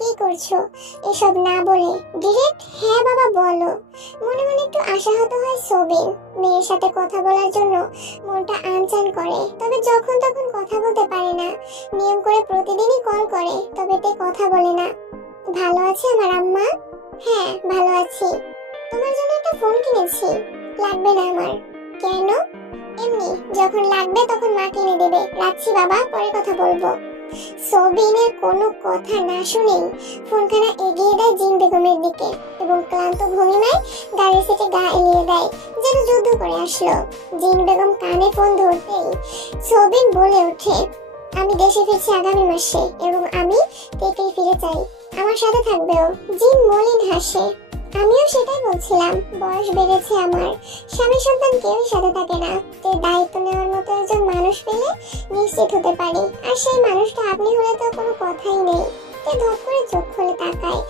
কি করছো? এসব না বলে ডিরেক্ট হ্যাঁ বাবা বলো। মনে মনে একটু আশাহত হয় সবিন। মেয়ের সাথে কথা বলার জন্য মনটা আনচান করে, তবে যখন তখন কথা বলতে পারে না। নিয়ম করে প্রতিদিনই কল করে, তবে তে কথা বলে না। ভালো আছে আমার আম্মা? হ্যাঁ ভালো আছি। তোমার জন্য একটা ফোন কিনেছি, লাগবে না আমার। কেন? এমনি, যখন লাগবে তখন মা কিনে দেবে। রাখছি বাবা, পরে কথা বলবো। সবিনের কোনো কথা না শুনেই ফোনখানা এগিয়ে দেয় জিন বেগমের দিকে এবং ক্লান্ত ভঙ্গিমায় গাড়ির সিটে গা এলিয়ে দেয়, যেন যুদ্ধ করে আসলো। জিন বেগম কানে ফোন ধরতেই সবিন বলে ওঠে, আমি দেশে ফিরছি আগামী মাসে এবং আমি তেকেই ফিরে চাই, আমার সাথে থাকবেও। জিন মলিন হাসে, আমিও সেটাই বলছিলাম। বয়স বেড়েছে আমার, স্বামী সন্তান কেউই সাথে থাকে না। তো দায়িত্ব নেওয়ার মতো একজন মানুষ পেলে নিশ্চিত হতে পারি, আর সেই মানুষটা আপনি হলে তো কোনো কথাই নেই। তে ধপ করে চোখ খুলে তাকায়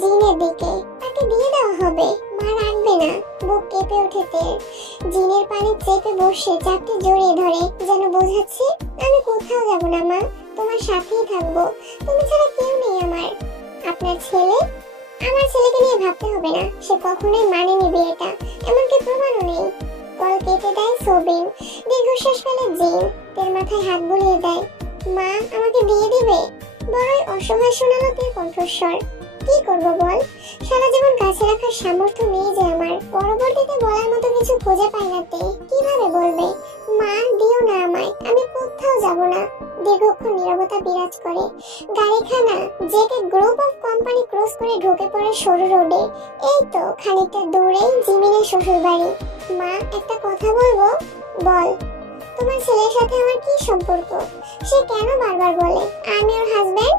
জিনের দিকে, তাকে দিয়ে দেওয়া হবে, মা রাখবে না। বুক কেঁপে ওঠে তের। জিনের পানি চেপে বসে চাপটি জড়িয়ে ধরে, যেন বোঝাচ্ছে, আমি কোথাও যাব না মা, তোমার সাথেই থাকবো, তুমি ছাড়া কেউ নেই আমার। আপনার ছেলে? আমার ছেলেকে নিয়ে ভাবতে হবে না, সে কখনোই মানেনি বিয়েটা, এমনকি প্রমাণও নেই। কল কেটে দেয় সবিন। দীর্ঘশ্বাস ফেলে জিন, তের মাথায় হাত বুলিয়ে দেয়। মা আমাকে দিয়ে দিবে? বড়ই অসহায় শোনালো তের কণ্ঠস্বর। কি করব বল, সারা জীবন কাছে রাখার সামর্থ্য নেই যে আমার। পরবর্তীতে বলার মতো কিছু খুঁজে পাই না তে, কিভাবে বলবে? মা দিও না আমায়, আমি কোথাও যাব না। দীর্ঘক্ষণ নীরবতা বিরাজ করে। গাড়িখানা JK group of company cross করে ঢুকে পড়ে সরু রোডে। এই তো খানিকটা দূরেই জিমিনের শ্বশুর বাড়ি। মা একটা কথা বলবো? বল। তোমার ছেলের সাথে আমার কি সম্পর্ক? সে কেন বারবার বলে আমি ওর হাজবেন্ড?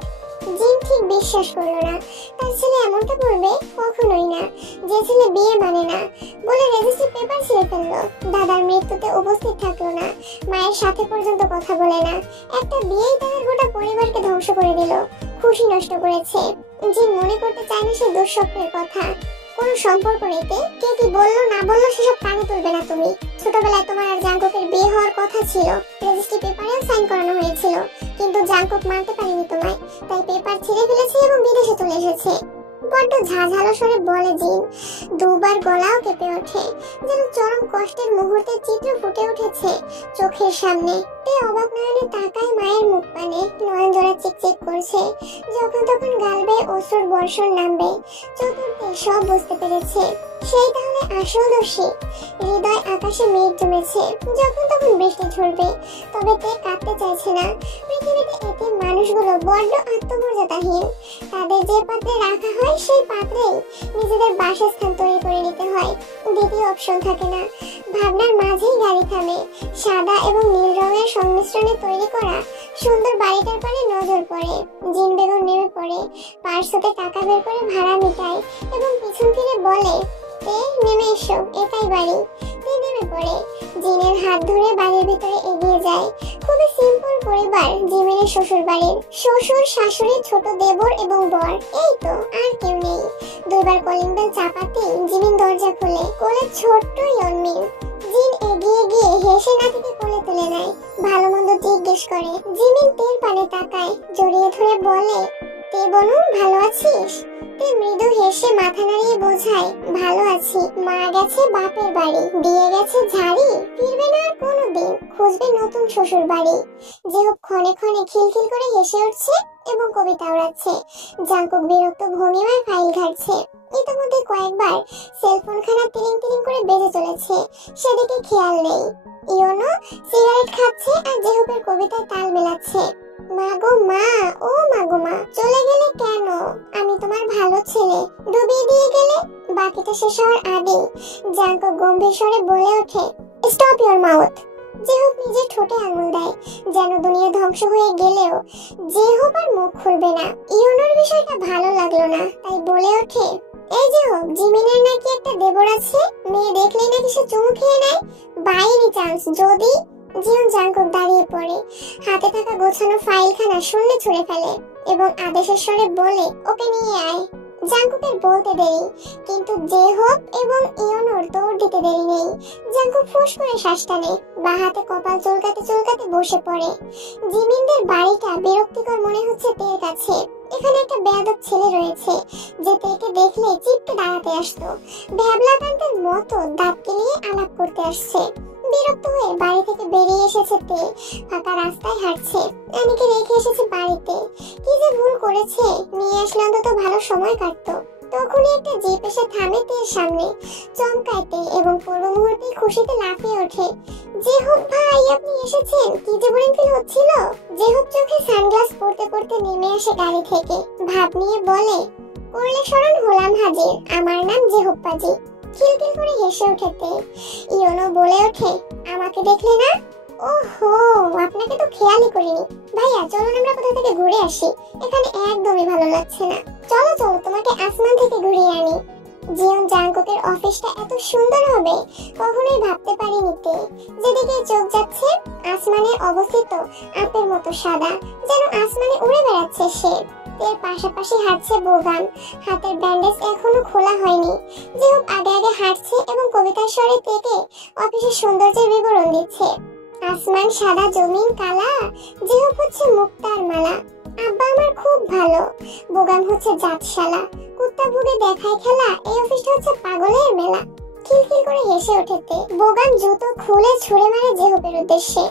জিন ঠিক বিশ্বাস করলো না, তার ছেলে এমনটা করবে, কখনোই না। যে ছেলে বিয়ে মানে না বলে রেজিস্ট্রি পেপার ছিঁড়ে ফেললো, দাদার মৃত্যুতে উপস্থিত থাকলো না, মায়ের সাথে পর্যন্ত কথা বলে না, একটা বিয়েই তাদের গোটা পরিবারকে ধ্বংস করে দিল, খুশি নষ্ট করেছে। জিন মনে করতে চায় না সে দুঃস্বপ্নের কথা। কোনো সম্পর্ক নেই, কে কি বললো না বললো সেসব কানে তুলবে না তুমি। ছোটবেলায় তোমার আর জাঙ্কুকের বিয়ে হওয়ার কথা ছিল, রেজিস্ট্রি পেপারেও সাইন করানো হয়েছিল, কিন্তু জাঙ্কুক মানতে পারেনি তোমায়, তাই পেপার ছিঁড়ে ফেলেছে এবং বিদেশে চলে এসেছে। বড্ড ঝাঁঝালো স্বরে বলে জিন। দুবার গলাও কেঁপে ওঠে, যেন চরম কষ্টের মুহূর্তের চিত্র ফুটে উঠেছে চোখের সামনে। তে অবাক নয়নে তাকায় মায়ের মুখ পানে, নয়ন জোড়া চিকচিক করছে, যখন তখন গাল বেয়ে অশ্রুর বর্ষণ নামবে। চতুর্থে সব বুঝতে পেরেছে, সেই তাহলে আসল দোষী। হৃদয় আকাশে মেঘ জমেছে, যখন তখন বৃষ্টি ঝরবে। তবে তে কাঁদতে চাইছে না। পৃথিবীতে এতে মানুষগুলো বড্ড আত্মমর্যাদাহীন, তাদের যে পাত্রে রাখা হয় সেই পাত্রেই নিজেদের বাসস্থান তৈরি করে নিতে হয়, দ্বিতীয় অপশন থাকে না। ভাবনার মাঝেই গাড়ি থামে। সাদা এবং নীল রঙের সংমিশ্রণে তৈরি করা সুন্দর বাড়িটার পানে নজর পড়ে। জিন বেগম নেমে পড়ে, পার্স হতে টাকা বের করে ভাড়া মিটায় এবং পিছন ফিরে বলে, তে নেমে এসো, এটাই বাড়ি। তে নেমে পড়ে, জিনের হাত ধরে বাড়ির ভিতরে এগিয়ে যায়। খুবই সিম্পল পরিবার জিমিনের শ্বশুর বাড়ির। শ্বশুর, শাশুড়ি, ছোট দেবর এবং বর, এই তো, আর কেউ নেই। দুইবার কলিং বেল চাপাতেই জিমিন দরজা খুলে, কোলে ছোট্ট ইয়নমিন। জিন এগিয়ে গিয়ে হেসে নাতিকে কোলে তুলে নেয়, ভালো মন্দ জিজ্ঞেস করে। জিমিন তের পানে তাকায়, জড়িয়ে ধরে বলে, তে বনু ভালো আছিস? তে মৃদু হেসে মাথা নাড়িয়ে বোঝায়, ভালো আছি। মা গেছে বাপের বাড়ি, দিয়ে গেছে ঝাড়ি, ফিরবে না আর কোনোদিন, খুঁজবে নতুন শ্বশুর বাড়ি। যে হোক ক্ষণে ক্ষণে খিলখিল করে হেসে উঠছে এবং কবিতা ওড়াচ্ছে। জাঙ্কুক বিরক্ত ভঙ্গিমায় ফাইল ঘাটছে। ইতিমধ্যে কয়েকবার সেলফোনখানা তিরিং তিরিং করে বেজে চলেছে, সেদিকে খেয়াল নেই। ইয়োনো সিগারেট খাচ্ছে আর জেহপের কবিতায় তাল মেলাচ্ছে। মাগো মা, ও মাগো মা, চলে গেলে কেন? আমি তোমার ভালো ছেলে, ডুবিয়ে দিয়ে গেলে? বাকিটা শেষ হওয়ার আগে জাঙ্কুক গম্ভীর স্বরে বলে ওঠে, স্টপ ইওর মাউথ। জেহব নিজের ঠোঁটে আঙুল দেয়, যেন দুনিয়া ধ্বংস হয়ে গেলেও জেহব আর মুখ খুলবে না। ইওনোর বিষয়টা ভালো লাগলো না, তাই বলে ওঠে, এই জেহব, জিমিনের নাকি একটা দেবর আছে, মেয়ে দেখলেই নাকি সে চুমু খেয়ে নেয়। বাই এনি চান্স যদি। জিয়ন জাঙ্কুক দাঁড়িয়ে পড়ে, হাতে থাকা গোছানো ফাইলখানা শূন্যে ছুঁড়ে ফেলে এবং আদেশের স্বরে বলে, ওকে নিয়ে আয়। জাঙ্কুকের বলতে দেরি, কিন্তু জেহব এবং ইওনোর দৌড় দিতে দেরি নেই। জাঙ্কুক ফুস করে শ্বাস টানে, বা হাতে কপাল চুলকাতে চুলকাতে বসে পড়ে। জিমিনদের বাড়িটা বিরক্তিকর মনে হচ্ছে তের কাছে। এখানে একটা বেয়াদব ছেলে রয়েছে যে তেকে দেখলে চিপকে দাঁড়াতে আসতো, ভ্যাবলাকান্তের মতো দাঁত কেলিয়ে আলাপ করতে আসছে। বিরক্ত হয়ে বাড়ি থেকে বেরিয়ে এসেছে তে, ফাঁকা রাস্তায় হাঁটছে। অ্যানিকে রেখে এসেছে বাড়িতে, কি যে ভুল করেছে, নিয়ে আসলে অন্তত ভালো সময় কাটতো। তখনই একটা জিপ এসে থামে তের সামনে, চমকায় তে এবং পূর্ব মুহূর্তেই খুশিতে লাফিয়ে ওঠে। জেহব ভাই, আপনি এসেছেন, কি যে বোরিং ফিল হচ্ছিল। জেহব চোখে সানগ্লাস পরতে পরতে নেমে আসে গাড়ি থেকে, ভাব নিয়ে বলে, করলে স্মরণ হলাম হাজির, আমার নাম জেহব পাজি। খিলখিল করে হেসে ওঠে তে। ইওনো বলে ওঠে, আমাকে দেখলে না? ওহো, আপনাকে তো খেয়ালই করিনি। ভাইয়া চলুন আমরা কোথা থেকে ঘুরে আসি, এখানে একদমই ভালো লাগছে না। চলো চলো, তোমাকে আসমান থেকে ঘুরিয়ে আনি। জিয়ন জাঙ্কুকের অফিসটা এত সুন্দর হবে কখনোই ভাবতে পারিনি তে। যেদিকে চোখ যাচ্ছে আসমানের অবস্থিত আপের মতো সাদা, যেন আসমানে উড়ে বেড়াচ্ছে সে। এর পাশাপাশি হাঁটছে বোগাম, হাতের ব্যান্ডেজ এখনো খোলা হয়নি। জেহব আগে আগে হাঁটছে এবং কবিতার স্বরে থেকে অফিসের সৌন্দর্যের বিবরণ দিচ্ছে। আসমান সাদা, জমিন কালা, জেহব হচ্ছে মুক্তার মালা। আব্বা আমার খুব ভালো, বোগাম হচ্ছে জাতশালা, কুত্তা ভুগে দেখায় খেলা, এই অফিসটা হচ্ছে পাগলের মেলা। খিলখিল করে হেসে ওঠেতে বোগাম জুতো খুলে ছুঁড়ে মারে জেহবের উদ্দেশ্যে।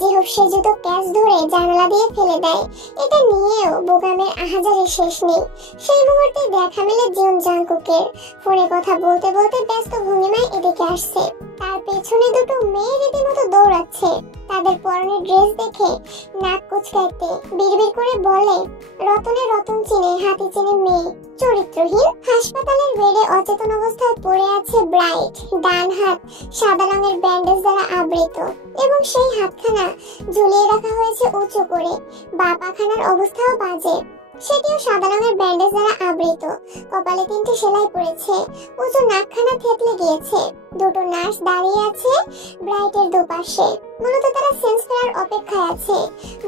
জেহব সে জুতো ক্যাচ ধরে জানালা দিয়ে ফেলে দেয়। এটা নিয়েও বোগামের আহাজারের শেষ নেই। সেই মুহূর্তে দেখা মেলে জিয়ন জাঙ্কুকের, ফোনে কথা বলতে বলতে ব্যস্ত ভঙ্গিমায় এদিকে আসছে। তার পেছনে দুটো মেয়ে রীতিমতো দৌড়াচ্ছে। তাদের পরনের ড্রেস দেখে নাক কুচকাইতে বিড়বিড় করে বলে, রতনে রতন চিনে, হাতি চিনে মেয়ে, চরিত্রহীন। হাসপাতালের বেডে অচেতন অবস্থায় পড়ে আছে ব্রাইট, ডান হাত সাদা রঙের ব্যান্ডেজ দ্বারা আবৃত এবং সেই হাতখানা ঝুলিয়ে রাখা হয়েছে উঁচু করে। বাঁ পাখানার অবস্থাও বাজে, সেটিও সাদা রঙের ব্যান্ডেজ দ্বারা আবৃত। কপালে 3টি সেলাই পড়েছে, উঁচু নাকখানা থেতলে গিয়েছে। দুটো নার্স দাঁড়িয়ে আছে ব্রাইটের দুপাশে, মূলত তারা সেন্স ফেরার অপেক্ষায় আছে।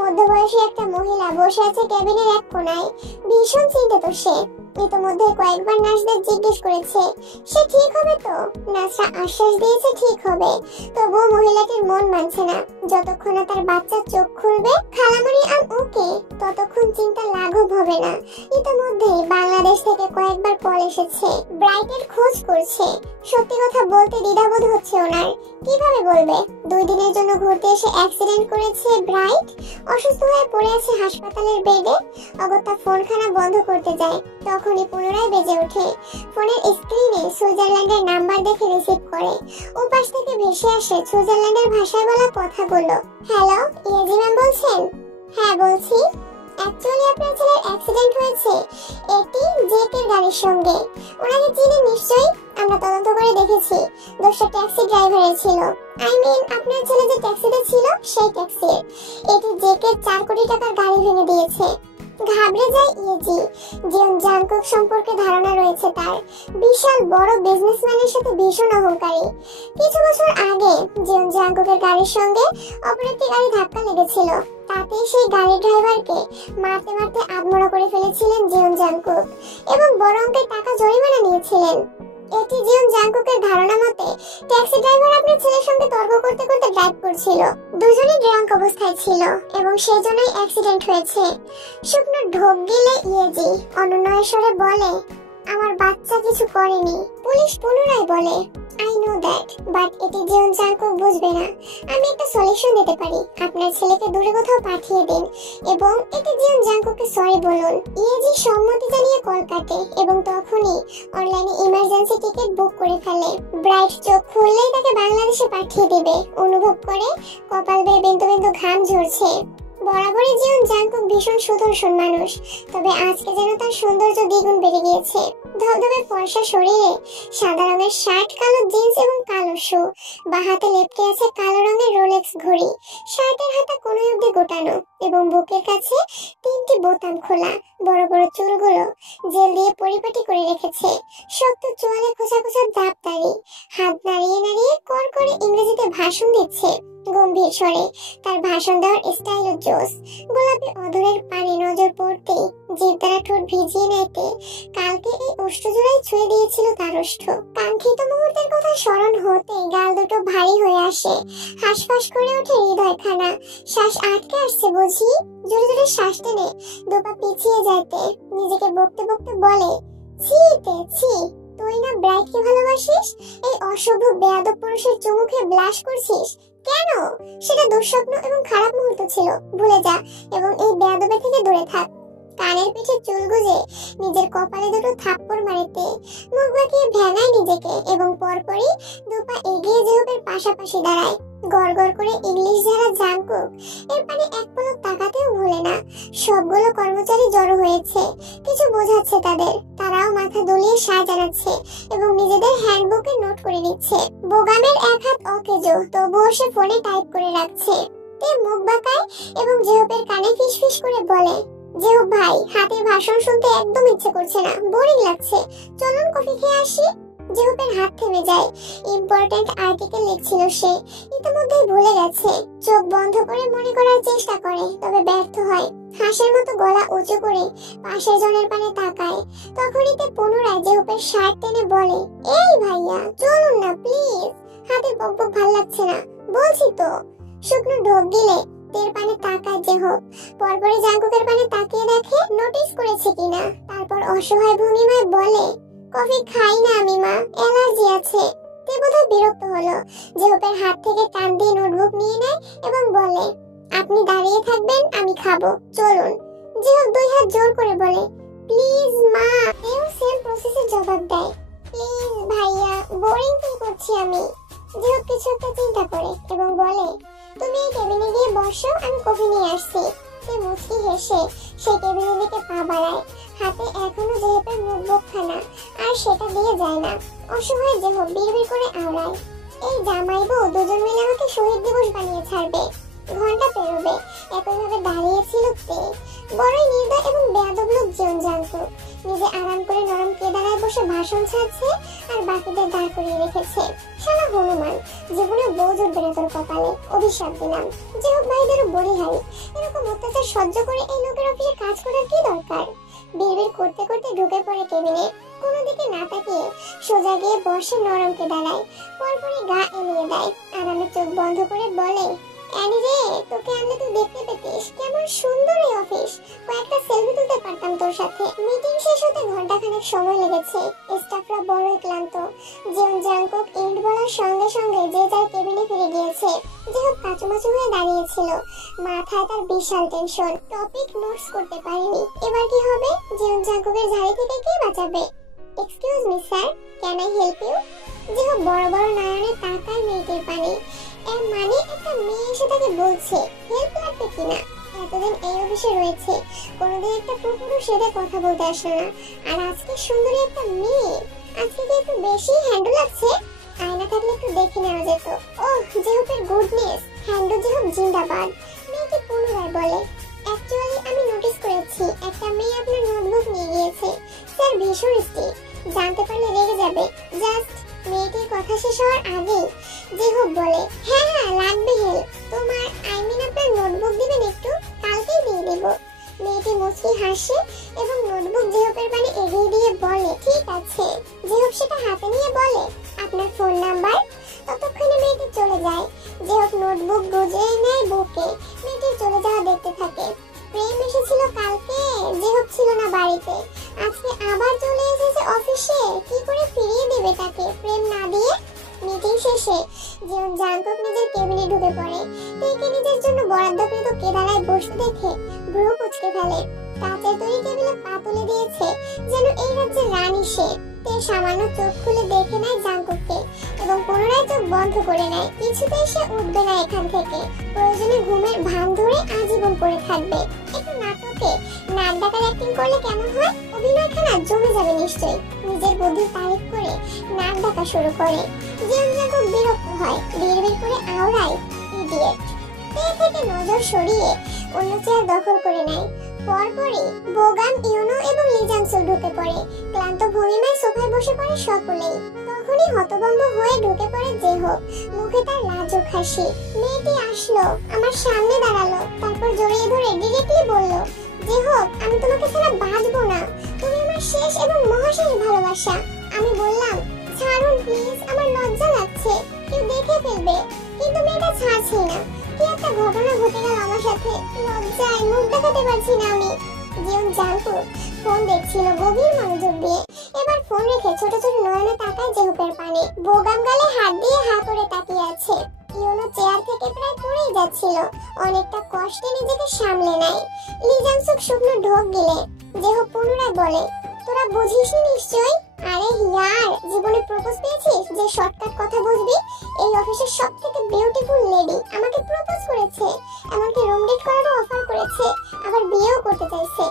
মধ্যবয়সী একটা মহিলা বসে আছে কেবিনের এক কোনায়, ভীষণ চিন্তিত সে। ইতোমধ্যে কয়েকবার নার্সদের জিজ্ঞেস করেছে সে ঠিক হবে তো। নার্সরা আশ্বাস দিয়েছে ঠিক হবে, তবুও মহিলাটির মন মানছে না। যতক্ষণ না তার বাচ্চার চোখ খুলবে, খালামণি আম ওকে, ততক্ষণ চিন্তা লাঘব হবে না। ইতোমধ্যে বাংলাদেশ থেকে কয়েকবার কল এসেছে, ব্রাইটের খোঁজ করছে। সত্যি কথা বলতে দ্বিধাবোধ হচ্ছে ওনার, কিভাবে বলবে? 2 দিনের জন্য ঘুরতে এসে অ্যাক্সিডেন্ট করেছে ব্রাইট, অসুস্থ হয়ে পড়ে আছে হাসপাতালের বেডে। অগত্যা ফোনখানা বন্ধ করতে যায়, তখনই পুনরায় বেজে ওঠে। ফোনের স্ক্রিনে সুইজারল্যান্ডের নাম্বার দেখে রিসিভ করে। ওপাশ থেকে ভেসে আসে সুইজারল্যান্ডের ভাষায় বলা কথাগুলো। হ্যালো, ইয়েজি ম্যাম বলছেন? হ্যাঁ বলছি। অ্যাকচুয়ালি আপনার ছেলের অ্যাক্সিডেন্ট হয়েছে এটি জেকের গাড়ির সঙ্গে। ওনাকে চিনেন নিশ্চয়ই, আমরা তদন্ত করে দেখেছি। দোষটা ট্যাক্সি ড্রাইভারের ছিল। আই মিন আপনার ছেলে যে ট্যাক্সিতে ছিল সেই ট্যাক্সির। এটি জেকের 4 কোটি টাকার গাড়ি ভেঙে দিয়েছে। ঘাবড়ে যায় ইয়েজি। জিয়ন জাঙ্কুক সম্পর্কে ধারণা রয়েছে তার, বিশাল বড় বিজনেসম্যানের সাথে ভীষণ অহংকারী। কিছু বছর আগে জিয়ন জাঙ্কুকের গাড়ির সঙ্গে অপর একটি গাড়ি ধাক্কা লেগেছিল, তাতে সেই গাড়ির ড্রাইভারকে মারতে মারতে আধমরা করে ফেলেছিলেন জিয়ন জাঙ্কুক এবং বড় অঙ্কের টাকা জরিমানা নিয়েছিলেন। এটি জিয়ন জাঙ্কুকের ধারণা মতে ট্যাক্সি ড্রাইভার আপনার ছেলের সঙ্গে তর্ক করতে করতে ড্রাইভ করছিল। দুজনেই ড্রাঙ্ক অবস্থায় ছিল এবং সেই জন্যই অ্যাক্সিডেন্ট হয়েছে। শুকনো ঢোক গিলে ইয়েজি অনুনয়ের স্বরে বলে, আমার বাচ্চা কিছু করেনি। পুলিশ পুনরায় বলে, আই নো দ্যাট, বাট এটি জিয়ন জাঙ্কুক বুঝবে না। আমি একটা সলিউশন দিতে পারি, আপনার ছেলেকে দূরে কোথাও পাঠিয়ে দিন এবং এটি জিয়ন জাঙ্কুককে সরি বলুন। ইয়েজি সম্মতি জানিয়ে কল কাটে এবং তখনই অনলাইনে ইমার্জেন্সি টিকিট বুক করে ফেলে। ব্রাইট চোখ খুললেই তাকে বাংলাদেশে পাঠিয়ে দিবে অনুভব করে কপাল বেয়ে বিন্দু বিন্দু ঘাম ঝরছে। বরাবরই জিয়ন জাংকুক ভীষণ সুদর্শন মানুষ, তবে আজকে যেন তার সৌন্দর্য দ্বিগুণ বেড়ে গিয়েছে। ধবধবে ফর্সা শরীরে সাদা রঙের শার্ট, কালো জিন্স এবং কালো শু, বা হাতে লেপটে আছে কালো রঙের রোলেক্স ঘড়ি। শার্টের হাতা কোণে অবধি গোটানো এবং বুকের কাছে 3টি বোতাম খোলা। বড় বড় চুলগুলো জেল দিয়ে পরিপাটি করে রেখেছে। শক্ত চোয়ালে খোঁচা খোঁচা দাঁত দাড়ি, হাত নাড়িয়ে নাড়িয়ে কর করে ইংরেজিতে ভাষণ দিচ্ছে গম্ভীর স্বরে। তার ভাষণ দেওয়ার স্টাইল জোস। গোলাপি অধরের পানে নজর পড়তেই জিভ দ্বারা ঠোঁট ভিজিয়ে নিতে কালকে এই অষ্টজোড়াই ছুঁয়ে দিয়েছিল তার ওষ্ঠ। কাঙ্ক্ষিত মুহূর্তের কথা স্মরণ হতেই গাল দুটো ভারী হয়ে আসে, হাঁসফাঁস করে ওঠে হৃদয়খানা। শ্বাস আটকে আসছে বুঝি। জোরে জোরে শ্বাস টেনে দুপা পিছিয়ে যাইতে নিজেকে বকতে বকতে বলে, ছিতে ছি, তুই না ব্রাইটকে ভালোবাসিস? এই অসভ্য বেয়াদব পুরুষের চুমুকে ব্লাশ করছিস কেন? সেটা দুঃস্বপ্ন এবং খারাপ মুহূর্ত ছিল, ভুলে যা এবং এই বেয়াদবের থেকে দূরে থাক। কানের পিঠে চুল গুজে নিজের কপালে দুটো থাপ্পড় মারিতে মুখ বাঁকিয়ে ভেঙায় নিজেকে এবং পরপরই দুপা এগিয়ে জেহবের পাশাপাশি দাঁড়ায়। গড় গড় করে ইংলিশ যারা জাংকুক এর পানে এক পলক তাকাতেও ভুলে না। সবগুলো কর্মচারী জড়ো হয়েছে, কিছু বোঝাচ্ছে তাদের। তারাও মাথা দুলিয়ে সায় জানাচ্ছে এবং নিজেদের হ্যান্ডবুকে নোট করে নিচ্ছে। বোগামের এক হাত অকেজো, তবুও সে ফোনে টাইপ করে রাখছে। তে মুখ বাঁকায় এবং জেহবের কানে ফিস ফিস করে বলে, জেহব ভাই, হাতের ভাষণ শুনতে একদম ইচ্ছে করছে না, বোরিং লাগছে, চলুন কফি খেয়ে আসি। জেহবের হাত থেমে যায়। ইম্পর্টেন্ট আর্টিকেল লিখছিল সে, ইতিমধ্যেই ভুলে গেছে। চোখ বন্ধ করে মনে করার চেষ্টা করে, তবে ব্যর্থ হয়। হাঁসের মতো গলা উঁচু করে পাশের জনের পানে তাকায়। তখনই তে পুনরায় জেহবের শার্ট টেনে বলে, এই ভাইয়া চলুন না প্লিজ, হাতের বকবক ভাল লাগছে না বলছি তো। শুকনো ঢোক গিলে তের পানে তাকায় জেহব। পরপরই জাংকুকের পানে তাকিয়ে দেখে নোটিস করেছে কিনা। তারপর অসহায় ভঙ্গিমায় বলে, কফি খাই না আমি মা, অ্যালার্জি আছে। তে বোধহয় বিরক্ত হলো। জেহবের হাত থেকে টান দিয়ে নোটবুক নিয়ে নেয় এবং বলে, আপনি দাঁড়িয়ে থাকবেন, আমি খাবো, চলুন। জেহব 2 হাত জোর করে বলে, প্লিজ মা। এও সেম প্রসেসের জবাব দেয়, প্লিজ ভাইয়া, বোরিং ফিল করছি আমি। জেহব কিছু একটা চিন্তা করে এবং বলে, তুমি এই কেবিনে গিয়ে বসো, আমি কফি নিয়ে আসছি। সে মুচকি হেসে সেই টেবিলের দিকে পা বাড়ায়। হাতে এখনো জেহবের নোটবুক খানা, আর সেটা দিয়ে যায় না। অসহায় জেহব বিড়বিড় করে আওড়ায়, এই জামাই বউ দুজন মিলে আমাকে শহীদ দিবস বানিয়ে ছাড়বে। ঘন্টা পেরোবে একইভাবে দাঁড়িয়েছিল তে। বড়ই নির্দয় এবং বেয়াদব লোক জিয়ন জাংকুক। নিজে আরাম করে নরম কেদারায় বসে ভাষণ ছাড়ছে আর বাকিদের দাঁড় করিয়ে রেখেছে। শালা হনুমান, জীবনে বউ জুটবে না তোর কপালে, অভিশাপ দিলাম। জেহব ভাইদেরও বলিহারি, এরকম অত্যাচার সহ্য করে এই লোকের অফিসে কাজ করার কি দরকার? বিড়বিড় করতে করতে ঢুকে পড়ে কেবিনে। কোনো দিকে না তাকিয়ে সোজা গিয়ে বসে নরম কেদারায়। পরপরই গা এলিয়ে দেয়। আরামে চোখ বন্ধ করে বলে, অ্যানি রে, তোকে আনলে তুই দেখতে পেতিস কেমন সুন্দর এই অফিস, কয়েকটা সেলফি তুলতে পারতাম তোর সাথে। মিটিং শেষ হতে ঘন্টাখানেক সময় লেগেছে। স্টাফরা বড়ই ক্লান্ত। জিয়ন জাংকুক এন্ড বলার সঙ্গে সঙ্গে যে যার কেবিনে ফিরে গিয়েছে। জেহব কাচুমাচু হয়ে দাঁড়িয়েছিল। মাথায় তার বিশাল টেনশন। টপিক নোটস করতে পারেনি। এবার কি হবে? জিয়ন জাংকুকের ঝাড়ি থেকে কে বাঁচাবে? Excuse me sir, can I help you? জেহব বড় বড় নয়নে তাকায় মেয়েটির পানে। এর মানে একটা মেয়ে এসে তাকে বলছে হেল্প লাগবে কিনা। এতদিন এই অফিসে রয়েছে, কোনোদিন একটা পুরুষ এসে কথা বলতে আসে না, আর আজকে সুন্দরী একটা মেয়ে। আজকে কি একটু বেশি হ্যান্ডু লাগছে? আয়না থাকলে একটু দেখে নেওয়া যেত। ওহ, জেহবের গুডনেস, হ্যান্ডু জেহব জিন্দাবাদ। মেয়েটি পুনরায় বলে, অ্যাকচুয়ালি আমি নোটিস করেছি একটা মেয়ে আপনার নোটবুক নিয়ে গিয়েছে। স্যার ভীষণ স্ট্রিক্ট, জানতে পারলে রেগে যাবে। জাস্ট। মেয়েটির কথা শেষ হওয়ার আগেই জেহব বলে, হ্যাঁ হ্যাঁ লাগবে হেল্প। তোমার আপনার নোটবুক দিবেন একটু, কালকেই দিয়ে দেব। মেয়েটি মুচকি হাসে এবং নোটবুক জেহবের পানে এগিয়ে দিয়ে বলে, ঠিক আছে। জেহব সেটা হাতে নিয়ে বলে, আপনার ফোন নাম্বার। ততক্ষণে মেয়েটি চলে যায়। জেহব নোটবুক গুজিয়ে নেয় বুকে। মেয়েটি চলে যাওয়া দেখতে থাকে। প্রেম এসেছিল কালকে, জেহব ছিল না বাড়িতে। আজকে আবার চলে এসেছে অফিসে। কি করে ফিরিয়ে দেবে তাকে প্রেম না দিয়ে? মিটিং শেষে জিয়ন জাংকুক নিজের কেবিনে ঢুকে পড়ে। তেকে নিজের জন্য বরাদ্দকৃত কেদারায় বসতে দেখে ভ্রু কুঁচকে ফেলে। কাচের তৈরি টেবিলে পা তুলে দিয়েছে, যেন এই রাজ্যের রানী সে। তে সামান্য চোখ খুলে দেখে নেয় জাংকুককে এবং এবং পুনরায় চোখ বন্ধ করে নেয়। কিছুতেই সে উঠবে না এখান থেকে। প্রয়োজনে ঘুমের ভান ধরে আজীবন পড়ে থাকবে। একটু নাটকে নাক ডাকার অ্যাক্টিং করলে কেমন হয়? অভিনয়খানা জমে যাবে নিশ্চয়ই। নিজের বুদ্ধির তারিফ করে নাক ডাকা শুরু করে। জিয়ন জাঙ্কুক বিরক্ত হয়, বিড়বিড় করে আওড়ায়, ইডিয়েট। থেকে নজর সরিয়ে অন্য চেয়ার দখল করে নেয়। পরপরই বোগাম, ইউনো এবং লি জাংসুক ঢুকে পড়ে। ক্লান্ত ভঙ্গিমায় সোফায় বসে পড়ে সকলেই। তখনই হতভম্ব হয়ে ঢুকে পড়ে জেহো, মুখে তার লাজুক হাসি। মেয়েটি আসলো, আমার সামনে দাঁড়ালো, তারপর জড়িয়ে ধরে ডিরেক্টলি বলল, জেহো, আমি তোমাকে ছাড়া বাঁচবো না। তুমি আমার শেষ এবং মহাশেষ ভালোবাসা। আমি বললাম, ছাড়ুন প্লিজ, আমার লজ্জা লাগছে, কেউ দেখে ফেলবে। কিন্তু মেয়েটা ছাড়ছে না। কি একটা ঘটনা ঘটে গেল আমার সাথে, লজ্জায় মুখ দেখাতে পারছি না আমি। জিয়ন জাঙ্কুক ফোন দেখছিল গভীর মনোযোগ দিয়ে। এবার ফোন রেখে ছোট ছোট নয়নে তাকায় জেহুপের পানে। বোগাম গালে হাত দিয়ে হা করে তাকিয়ে আছে। ইউনো চেয়ার থেকে প্রায় পড়েই যাচ্ছিল, অনেকটা কষ্টে নিজেকে সামলে নেয়। লি জাংসুক শুকনো ঢোক গিলে জেহো পুনরায় বলে, তোরা বুঝিসনি নিশ্চয়ই? আরে ইয়ার, জীবনে প্রপোজ পেয়েছিস যে শর্টকাট কথা বুঝবি? এই অফিসের সবথেকে বিউটিফুল লেডি আমাকে প্রপোজ করেছে, এমনকি রুম ডেট করারও অফার করেছে, আবার বিয়েও করতে চাইছে।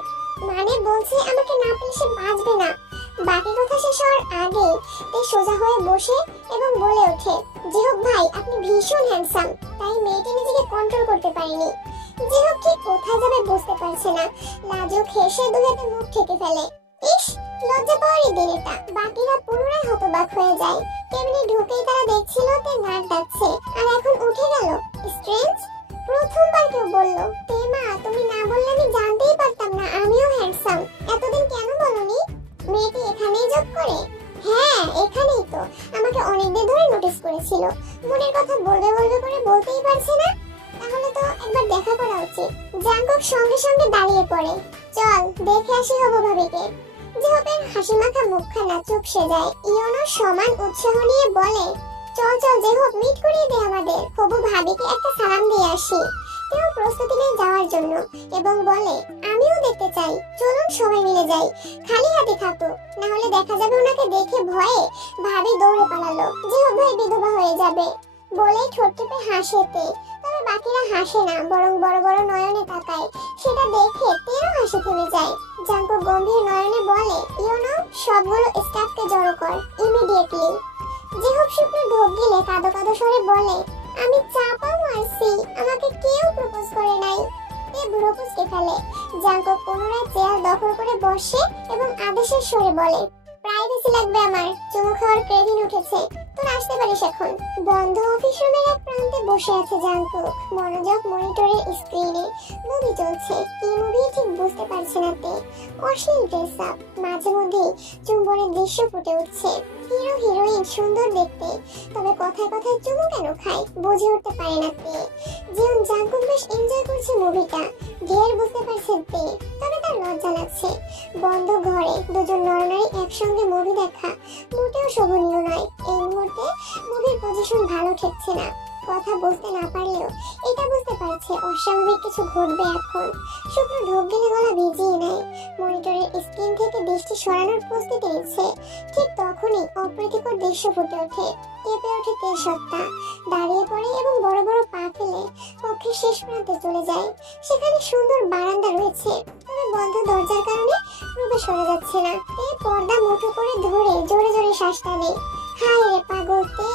মানে বলছে আমাকে না পেলে সে বাঁচবে না। বাকি কথা শেষ হওয়ার আগে তে সোজা হয়ে বসে এবং বলে ওঠে, জিহক ভাই, আপনি ভীষণ হ্যান্ডসাম। তাই মেয়েটি নিজেকে কন্ট্রোল করতে পারেনি। জিহক কি কোথায় যাবে বুঝতে পারছে না। লাজুক হেসে দুই হাতে মুখ ঢেকে ফেলে। ইস, লজ্জা পাওয়ারই দিন এটা। বাকিরা পুনরায় হতবাক হয়ে যায়। কেবিনে ঢুকেই তারা দেখছিল তে নাক ডাকছে, আর এখন উঠে গেল। স্ট্রেঞ্জ। প্রথমবার কেউ বলল, তেমা, তুমি না বললে আমি জানতেই পারতাম না আমিও হ্যান্ডসাম। এতদিন কেন বলনি? মেয়েটি এখানেই জব করে? হ্যাঁ, এখানেই তো। আমাকে অনেকদিন ধরে নোটিস করেছিল। মনের কথা বলবে বলবে করে বলতেই পারছে না। তাহলে তো একবার দেখা করা উচিত। জাঙ্কুক সঙ্গে সঙ্গে দাঁড়িয়ে পড়ে। চল দেখে আসি হবু ভাবিকে। জেহপের হাসি মাখা মুখখানা চুপসে যায়। ইয়োনো সমান উৎসাহ নিয়ে বলে, চল চল জেহপ, মিট করিয়ে দে আমাদের। হবু ভাবিকে একটা সালাম দিয়ে আসি। কেউ প্রস্তুতি নেয় যাওয়ার জন্য এবং বলে, আমিও দেখতে চাই, চলুন সবাই মিলে যাই। খালি হাতে থাকুক, না হলে দেখা যাবে ওনাকে দেখে ভয়ে ভাবি দৌড়ে পালালো। জেহপ ভাই বিধবা হয়ে যাবে। বলেই ঠোঁট টিপে হাসেতে। তবে বাকিরা হাসে না, বরং বড় বড় নয়নে তাকায়। সেটা দেখে তেরও হাসি থেমে যায়। জাঙ্কুক গম্ভীর নয়নে বলে, ইয়োনো, সবগুলো স্টাফকে জড়ো কর ইমিডিয়েটলি। জেহপ শুকনো ঢোক গিলে কাঁদো কাঁদো স্বরে বলে, আমি চাপা মারছি, আমাকে কেউ প্রপোজ করে নাই। তে ভুরু কুঁচকে ফেলে। জাঙ্কুক পুনরায় চেয়ার দখল করে বসে এবং আদেশের স্বরে বলে, প্রাইভেসি লাগবে আমার, চুমু খাওয়ার ক্রেভিং উঠেছে, তোর আসতে পারিস এখন। বন্ধ অফিস রুমের এক প্রান্তে বসে আছে জাঙ্কুক, মনোযোগ মনিটরের স্ক্রিনে। মুভি চলছে, কি মুভি ঠিক বুঝতে পারছে না তে। অশ্লীল ড্রেস আপ, মাঝে মধ্যে চুম্বনের দৃশ্য ফুটে উঠছে। হিরো হিরোইন সুন্দর দেখতে, তবে কথায় কথায় চুমু কেন খায় বুঝে উঠতে পারে না তে। জিয়ন জাঙ্কুক বেশ এনজয় করছে মুভিটা, ঢের বুঝতে পারছে তে, তবে তার লজ্জা লাগছে। বন্ধ ঘরে দুজন নরনারী একসঙ্গে মুভি দেখা মোটেও শোভনীয় নয়। এই মুহূর্তে মুভির পজিশন ভালো ঠেকছে না। কথা বুঝতে না পারলেও এটা বুঝতে পারছে অস্বাভাবিক কিছু ঘটবে এখন। শুকনো ঢোক গেলে গলা ভিজিয়ে নেয়। মনিটরের স্ক্রিন থেকে দৃষ্টি সরানোর প্রস্তুতি নিচ্ছে। ঠিক তখনই অপ্রীতিকর দৃশ্য ফুটে ওঠে। কেঁপে ওঠে তেজ সত্তা, দাঁড়িয়ে পড়ে এবং বড় বড় পা ফেলে কক্ষের শেষ প্রান্তে চলে যায়। সেখানে সুন্দর বারান্দা রয়েছে, তবে বন্ধ দরজার কারণে প্রবেশ করা যাচ্ছে না। তে পর্দা মুঠো করে ধরে জোরে জোরে শ্বাস টানে। হায় রে পাগল তে,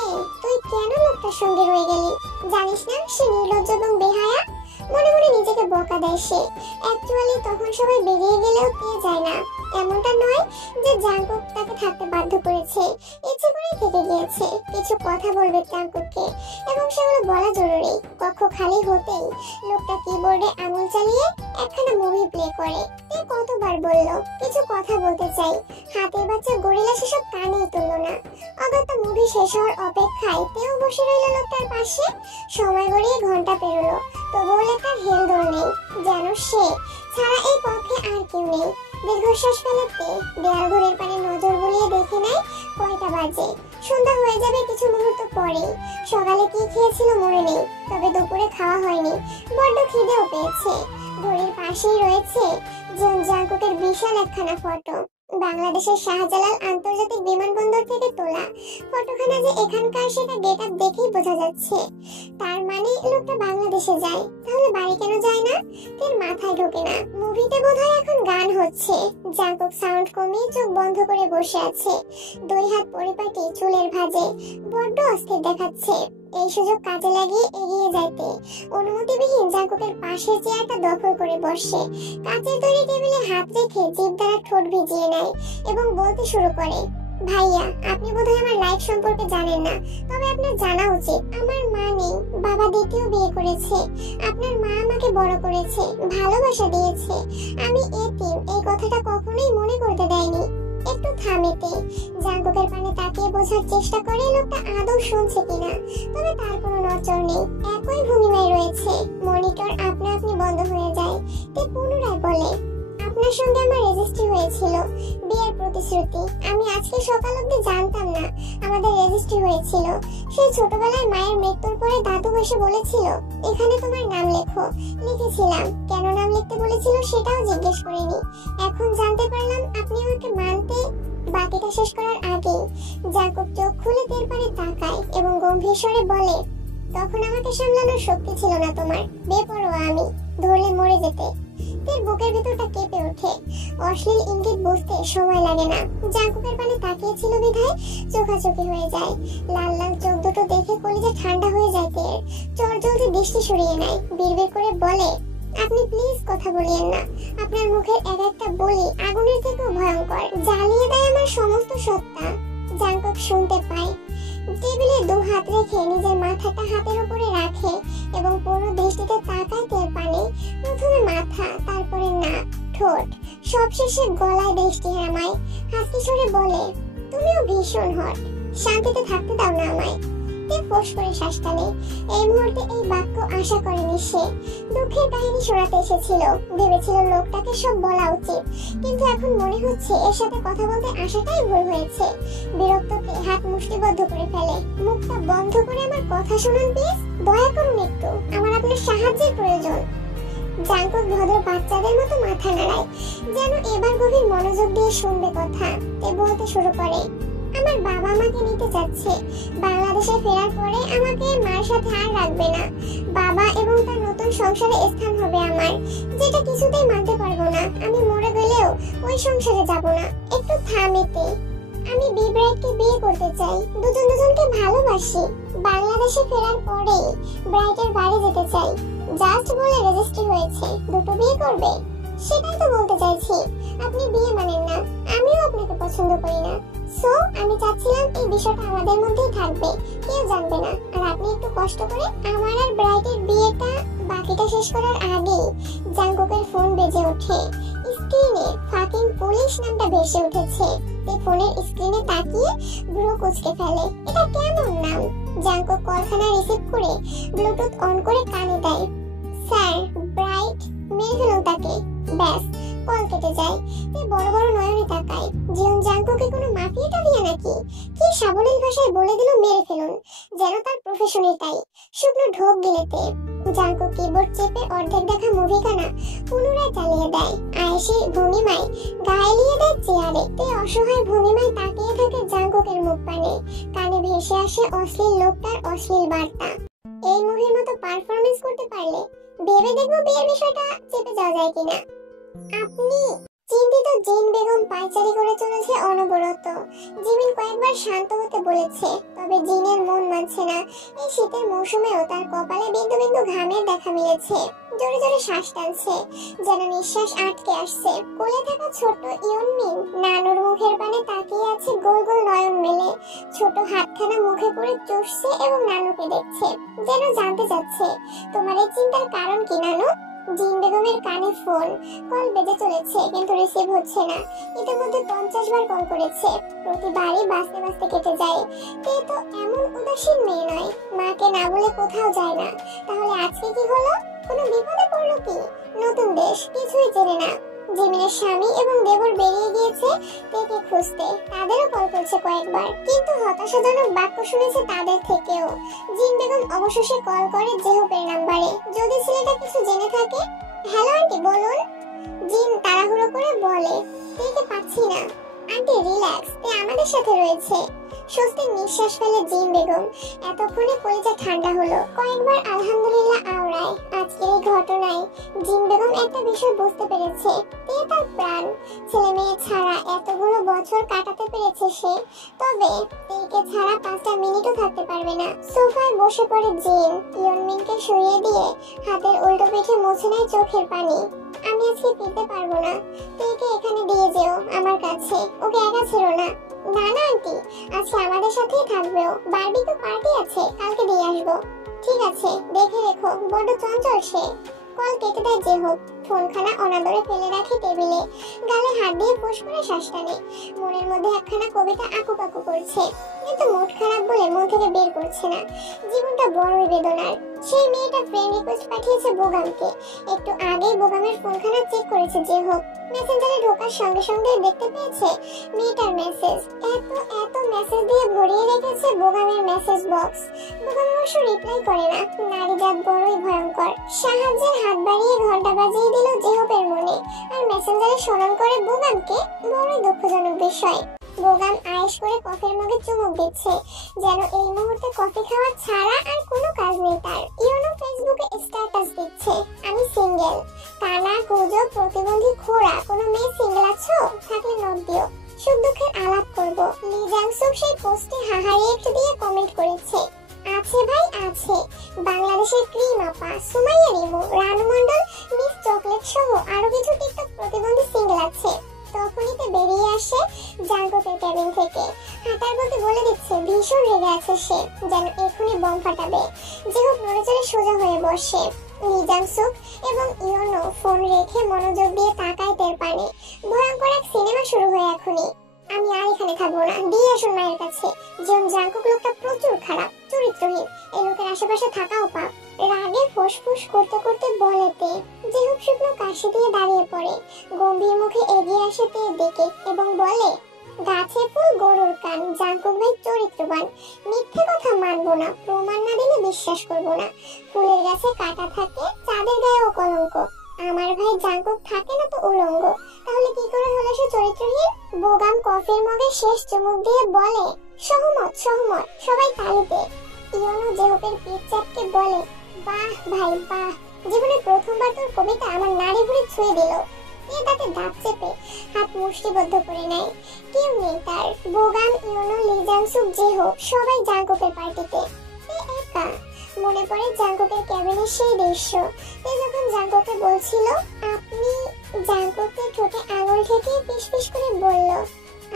তুই কেন লোকটার সঙ্গে রয়ে গেলি? জানিস না সে নির্লজ্জ এবং বেহায়া? মনে মনে নিজেকে বকা দেয় সে। অ্যাকচুয়ালি তখন সবাই বেরিয়ে গেলেও তে যায় না। এমনটা নয় যে জাঙ্কুক তাকে থাকতে বাধ্য করেছে, ইচ্ছে করেই থেকে গিয়েছে। কিছু কথা বলবে জাঙ্কুককে এবং সেগুলো বলা জরুরি। কক্ষ খালি হতেই লোকটা কিবোর্ডে আঙুল চালিয়ে একখানা মুভি প্লে করে। তে কতবার বলল কিছু কথা বলতে চাই, হাতের বাচ্চা গরিলা সেসব কানেই তুলল না। অগত্যা মুভি শেষ হওয়ার অপেক্ষায় তেও বসে রইল লোকটার পাশে। সময় গড়িয়ে ঘন্টা পেরোলো, তবুও লেখার হেলদোল নেই, যেন সে ছাড়া এই কক্ষে আর কেউ নেই। দীর্ঘশ্বাস ফেলাতে দেয়াল ঘড়ির পানে নজর বুলিয়ে দেখে নেয় কয়টা বাজে। সন্ধ্যা হয়ে যাবে কিছু মুহূর্ত পরেই। সকালে কি খেয়েছিল মনে নেই, তবে দুপুরে খাওয়া হয়নি। বড্ড খিদেও পেয়েছে। ঘড়ির পাশেই রয়েছে জিয়ন জাঙ্কুকের বিশাল একখানা ফটো। বাংলাদেশের শাহজালাল আন্তর্জাতিক বিমানবন্দর থেকে তোলা ফটোখানা যে এখানকার সেটা গেটআপ দেখেই বোঝা যাচ্ছে। তার মানে লোকটা বাংলাদেশে যায়, তাহলে বাড়ি কেন যায় না? এর মাথায় ঢোকে না। মুভিতে বোধহয় এখন গান হচ্ছে। জাঙ্কুক সাউন্ড কমিয়ে চোখ বন্ধ করে বসে আছে, দুই হাত পরিপাটি চুলের ভাঁজে, বড্ড অস্থির দেখাচ্ছে। এই সুযোগ কাজে লাগিয়ে এগিয়ে যাইতে অনুমতিবিহীন জাঙ্কুকের পাশের চেয়ারটা দখল করে বসে, কাচের তৈরি টেবিলে হাত রেখে জিভ দ্বারা ঠোঁট ভিজিয়ে নেয় এবং বলতে শুরু করে, ভাইয়া, আপনি বোধহয় আমার লাইফ সম্পর্কে জানেন না, তবে আপনার জানা উচিত। আমার মা নেই, বাবা দ্বিতীয় বিয়ে করেছে। আপনার মা আমাকে বড় করেছে, ভালোবাসা দিয়েছে। আমি এতিম, এই কথাটা কখনোই মনে করতে দেয়নি। একটু থামেতে জাঙ্কুকের পানে তাকিয়ে বোঝার চেষ্টা করে লোকটা আদৌ শুনছে কিনা, তবে তার কোনো নজর নেই। একই ভঙ্গিমায় রয়েছে। মনিটর আপনা আপনি বন্ধ হয়ে যায়। তে পুনরায় বলে, আপনার সঙ্গে আমার রেজিস্ট্রি হয়েছিল, বিয়ের প্রতিশ্রুতি। আমি আজকে সকাল অবধি জানতাম না আমাদের রেজিস্ট্রি হয়েছিল। সেই ছোটবেলায় মায়ের মৃত্যুর পরে দাদু এসে বলেছিল, এখানে তোমার নাম লেখো। লিখেছিলাম। কেন নাম লিখতে বলেছিল সেটাও জিজ্ঞেস করিনি। এখন জানতে পারলাম আপনি আমাকে মানতে। বাকিটা শেষ করার আগেই জাঙ্কুক চোখ খুলে তের পানে তাকায় এবং গম্ভীর স্বরে বলে, তখন আমাকে সামলানোর শক্তি ছিল না তোমার। বেপরোয়া আমি, ধরলে মরে যেতে। তের বুকের ভেতরটা কেঁপে ওঠে। অশ্লীল ইঙ্গিত বুঝতে সময় লাগে না। জাঙ্কুকের পানে তাকিয়েছিল বিধায় চোখাচোখি হয়ে যায়। লাল লাল চোখ দুটো দেখে কলিজা ঠান্ডা হয়ে যায় তের। চটজলদি দৃষ্টি সরিয়ে নেয়, বিড়বিড় করে বলে, আপনি প্লিজ কথা বলিয়েন না। আপনার মুখের এক একটা বলি আগুনের থেকেও ভয়ঙ্কর, জ্বালিয়ে দেয় আমার সমস্ত সত্তা। জাঙ্কুক শুনতে পায়। টেবিলে দু হাত রেখে নিজের মাথাটা হাতের উপরে রাখে এবং পুরো দৃষ্টিতে তাকায় তের পানে। প্রথমে মাথা, তারপরে নাক, ঠোঁট, সবশেষে গলায় দৃষ্টি হামায়। হাসি সরে বলে, তুমিও ভীষণ হট, শান্তিতে থাকতে দাও না আমায়। তে ফোঁস করে শ্বাস টানে। এই মুহূর্তে এই বাক্য আশা করেনি সে। দুঃখের কাহিনী শোনাতে এসেছিল, ভেবেছিল লোকটাকে সব বলা উচিত, কিন্তু এখন মনে হচ্ছে এর সাথে কথা বলতে আসাটাই ভুল হয়েছে। বিরক্ততে হাত মুষ্টিবদ্ধ করে ফেলে। মুখটা বন্ধ করে আমার কথা শুনুন প্লিজ, দয়া করুন একটু, আমার আপনার সাহায্যের প্রয়োজন। জাঙ্কুক ভদ্র বাচ্চাদের মতো মাথা নাড়ায়, যেন এবার গভীর মনোযোগ দিয়ে শুনবে কথা। তে বলতে শুরু করে, আমার বাবা আমাকে নিতে যাচ্ছে। বাংলাদেশে ফেরার পরে আমাকে মার সাথে আর রাখবে না। বাবা এবং তার নতুন সংসারে স্থান হবে আমার, যেটা কিছুতেই মানতে পারবো না। আমি মরে গেলেও ওই সংসারে যাব না। একটু থামেতে, আমি বিব্রাইটকে বিয়ে করতে চাই। দুজন দুজনকে ভালোবাসি। বাংলাদেশে ফেরার পরেই ব্রাইটের বাড়ি যেতে চাই। জাস্ট বলে রেজিস্ট্রি হয়েছে, দুটো বিয়ে করবে। সেটাই তো বলতে চাইছি। আপনি বিয়ে মানেন না, আমিও আপনাকে পছন্দ করি না। সো আমি চাচ্ছিলাম এই বিষয়টা আমাদের মধ্যেই থাকবে, কেউ জানবে না। আর আপনি একটু কষ্ট করে আমার আর ব্রাইটের বিয়েটা। বাকিটা শেষ করার আগেই জাঙ্কুকের ফোন বেজে ওঠে। স্ক্রিনে ফাকিং পুলিশ নামটা ভেসে উঠেছে। এই ফোনের স্ক্রিনে তাকিয়ে ভ্রু কুঁচকে ফেলে। এটা কেমন নাম? জাঙ্কুক কলখানা রিসিভ করে ব্লুটুথ অন করে কানে দেয়। Sir, bright. মেরে ফেলুন তাকে। ব্যাস, কল কেটে যায়। বড় বড় নয়নে তাকায়। জীবন জাঙ্কুকে কোনো মাফিয়া টাফিয়া নাকি? কি সাবলীল ভাষায় বলে দিল মেরে ফেলুন, যেন তার প্রফেশনই তাই। শুকনো ঢোক গিলেতে জাঙ্কুক কিবোর্ড চেপে অর্ধেক দেখা মুভিখানা পুনরায় চালিয়ে দেয়। আয়েশি ভঙ্গিমায় গায়ে দেয় চেয়ারে। তে অসহায় ভঙ্গিমায় তাকিয়ে থাকে জাঙ্কুকের মুখ পানে। কানে ভেসে আসে অশ্লীল লোকটার অশ্লীল বার্তা। এই মুভির মতো পারফরমেন্স করতে পারলে ভেবে দেখবো বিয়ের বিষয়টা চেপে যাওয়া যায় কিনা। আপনি চিন্তিত জিন বেগম পায়চারি করে চলেছে অনবরত। জিমিন কয়েকবার শান্ত হতে বলেছে, তবে জিনের মন মানছে না। এই শীতের মৌসুমেও তার কপালে বিন্দু বিন্দু ঘামের দেখা মিলেছে। জোরে জোরে শ্বাস টানছে, যেন নিঃশ্বাস আটকে আসছে। কোলে থাকা ছোট্ট ইয়নমিন নানুর মুখের পানে তাকিয়ে আছে গোল গোল নয়ন মেলে। ছোট হাতখানা মুখে পুরে চুষছে এবং নানুকে দেখছে, যেন জানতে চাচ্ছে, তোমার এই চিন্তার কারণ কি নানু? জিন বেগমের কানে ফোন। কল বেজে চলেছে, কিন্তু রিসিভ হচ্ছে না। ইতিমধ্যে 50 বার কল করেছে, প্রতিবারই বাঁচতে বাঁচতে কেটে যায়। তে তো এমন উদাসীন মেয়ে নয়, মাকে না বলে কোথাও যায় না। তাহলে আজকে কি হলো? কোনো বিপদে পড়লো কি? নতুন দেশ, কিছুই চেনে না। জিমিনের স্বামী এবং দেবর বেরিয়ে গিয়েছে তেকে খুঁজতে। তাদেরও কল করছে কয়েকবার, কিন্তু হতাশাজনক বাক্য শুনেছে তাদের থেকেও। জিন বেগম অবশেষে কল করে জেহপের নাম্বারে। যদি ছেলেটা কিছু জেনে থাকে। হ্যালো আন্টি, বলুন। জিন তাড়াহুড়ো করে বলে, দেখতে পাচ্ছি না। আন্টি রিল্যাক্স, তে আমাদের সাথে রয়েছে। স্বস্তির নিঃশ্বাস ফেলে জিন বেগম। এতক্ষণে কলিজা ঠান্ডা হলো। কয়েকবার আলহামদুলিল্লাহ আওড়ায়। আজকের এই ঘটনায় জিন বেগম একটা বিষয় বুঝতে পেরেছে, তে তার প্রাণ। ছেলে মেয়ে ছাড়া এতগুলো বছর কাটাতে পেরেছে সে, তবে তেকে ছাড়া 5টা মিনিটও থাকতে পারবে না। সোফায় বসে পড়ে জিন, ইয়নমিনকে শুইয়ে দিয়ে হাতের উল্টো পিঠে মুছে নেয় চোখের পানি। আমি আজকে ফিরতে পারবো না, তেকে এখানে দিয়ে যেও আমার কাছে, ওকে একা ছেড়ো না। না না আন্টি, আজকে আমাদের সাথেই থাকবে ও। বারবিকিউ পার্টি আছে, কালকে দিয়ে আসবো। ঠিক আছে, দেখে রেখো, বড্ড চঞ্চল সে। কল কেটে দেয় জেহব। ফোনখানা অনাদরে ফেলে রাখে টেবিলে। গালে হাত দিয়ে ফুস করে শ্বাস টানে। মনের মধ্যে একখানা কবিতা আঁকুপাকু করছে, কিন্তু মুড খারাপ বলে মন থেকে বের করছে না। জীবনটা বড়ই বেদনার। সেই মেয়েটা ফ্রেন্ড রিকোয়েস্ট পাঠিয়েছে বোগামকে। একটু আগেই বোগামের ফোনখানা চেক করেছে জেহব। মেসেঞ্জারে ঢোকার সঙ্গে সঙ্গে দেখতে পেয়েছে মেয়েটার মেসেজ। এত এত মেসেজ দিয়ে ভরিয়ে রেখেছে বোগামের মেসেজ বক্স। বোগাম অবশ্য রিপ্লাই করে না। নারী জাত বড়ই ভয়ঙ্কর। সাহায্যের হাত বাড়িয়ে ঘন্টা বাজিয়ে দিল জেহবের মনে। আর মেসেঞ্জারে স্মরণ করে বোগামকে, বড়ই দুঃখজনক বিষয়। বোগাম আয়েশ করে কফির মগে চুমুক দিচ্ছে, যেন এই মুহূর্তে কফি খাওয়া ছাড়া আর কোনো কাজ নেই তার। ইউনো ফেসবুকে স্ট্যাটাস দিচ্ছে, আমি সিঙ্গেল। কানা কুজো প্রতিবন্ধী খোড়া কোনো মেয়ে সিঙ্গেল আছো? থাকলে নক দিও, সুখ দুঃখের আলাপ করব। লি জাংসুক সেই পোস্টে হাহারি একটু দিয়ে কমেন্ট করেছে, আছে ভাই আছে। বাংলাদেশের ক্রিম আপা, সুমাইয়া রিমু, রানু মন্ডল, মিস চকলেট সহ আরো কিছু টিকটক প্রতিবন্ধী সিঙ্গেল আছে। তখনই তো বেরিয়ে আসে জাঙ্কুকের ক্যাবিন থেকে। হাঁটার বলতে বলে দিচ্ছে, ভীষণ রেগে আছে সে, যেন এখনই বম ফাটাবে। জেহব নড়ে চড়ে সোজা হয়ে বসে। লি জাংসুক এবং ইয়োনো ফোন রেখে মনোযোগ দিয়ে তাকায় তের পানে। ভয়ঙ্কর এক সিনেমা শুরু হয় এখনই। আমি আর এখানে থাকবো না, দিয়ে আসুন মায়ের কাছে। যেমন জাঙ্কুক লোকটা প্রচুর খারাপ, চরিত্রহীন। এই লোকের আশেপাশে থাকাও পাপ। রাগে ফুসফুস করতে করতে বলে তে। জেহব শুকনো কাশি দিয়ে দাঁড়িয়ে পড়ে। গম্ভীর মুখে এগিয়ে আসে তের দিকে এবং বলে, গাছে ফুল গরুর কান। জাঙ্কুক ভাই চরিত্রবান, মিথ্যে কথা মানবো না, প্রমাণ না দিলে বিশ্বাস করবো না। ফুলের গাছে কাঁটা থাকে, চাঁদের গায়েও কলঙ্ক। আমার ভাই জাঙ্কুক থাকে না তো উলঙ্গ, তাহলে কি করে হলো সে চরিত্রহীন? বোগাম কফির মগে শেষ চুমুক দিয়ে বলে, সহমত সহমত, সবাই তালিতে। ইয়োনো জেহবের পিঠ চাপকে বলে, বাহ ভাই বাহ, জীবনে প্রথমবার তোর কবিতা আমার নাড়ি ভুড়ি ছুঁয়ে দিল। এ তাতে দাঁত চেপে হাত মুষ্টিবদ্ধ করে নেয়। কেউ নেই তার। বোগাম, ইয়োনো, লি জাংসুক, জেহব সবাই জাঙ্কুকের পার্টিতে। এ একা। মনে পড়ে জাঙ্কুকের ক্যাবিনের সেই দৃশ্য। এ যখন জাঙ্কুকে বলছিল আপনি, জাঙ্কুকের ঠোঁটে আঙুল ঠেকে পিস পিস করে বলল,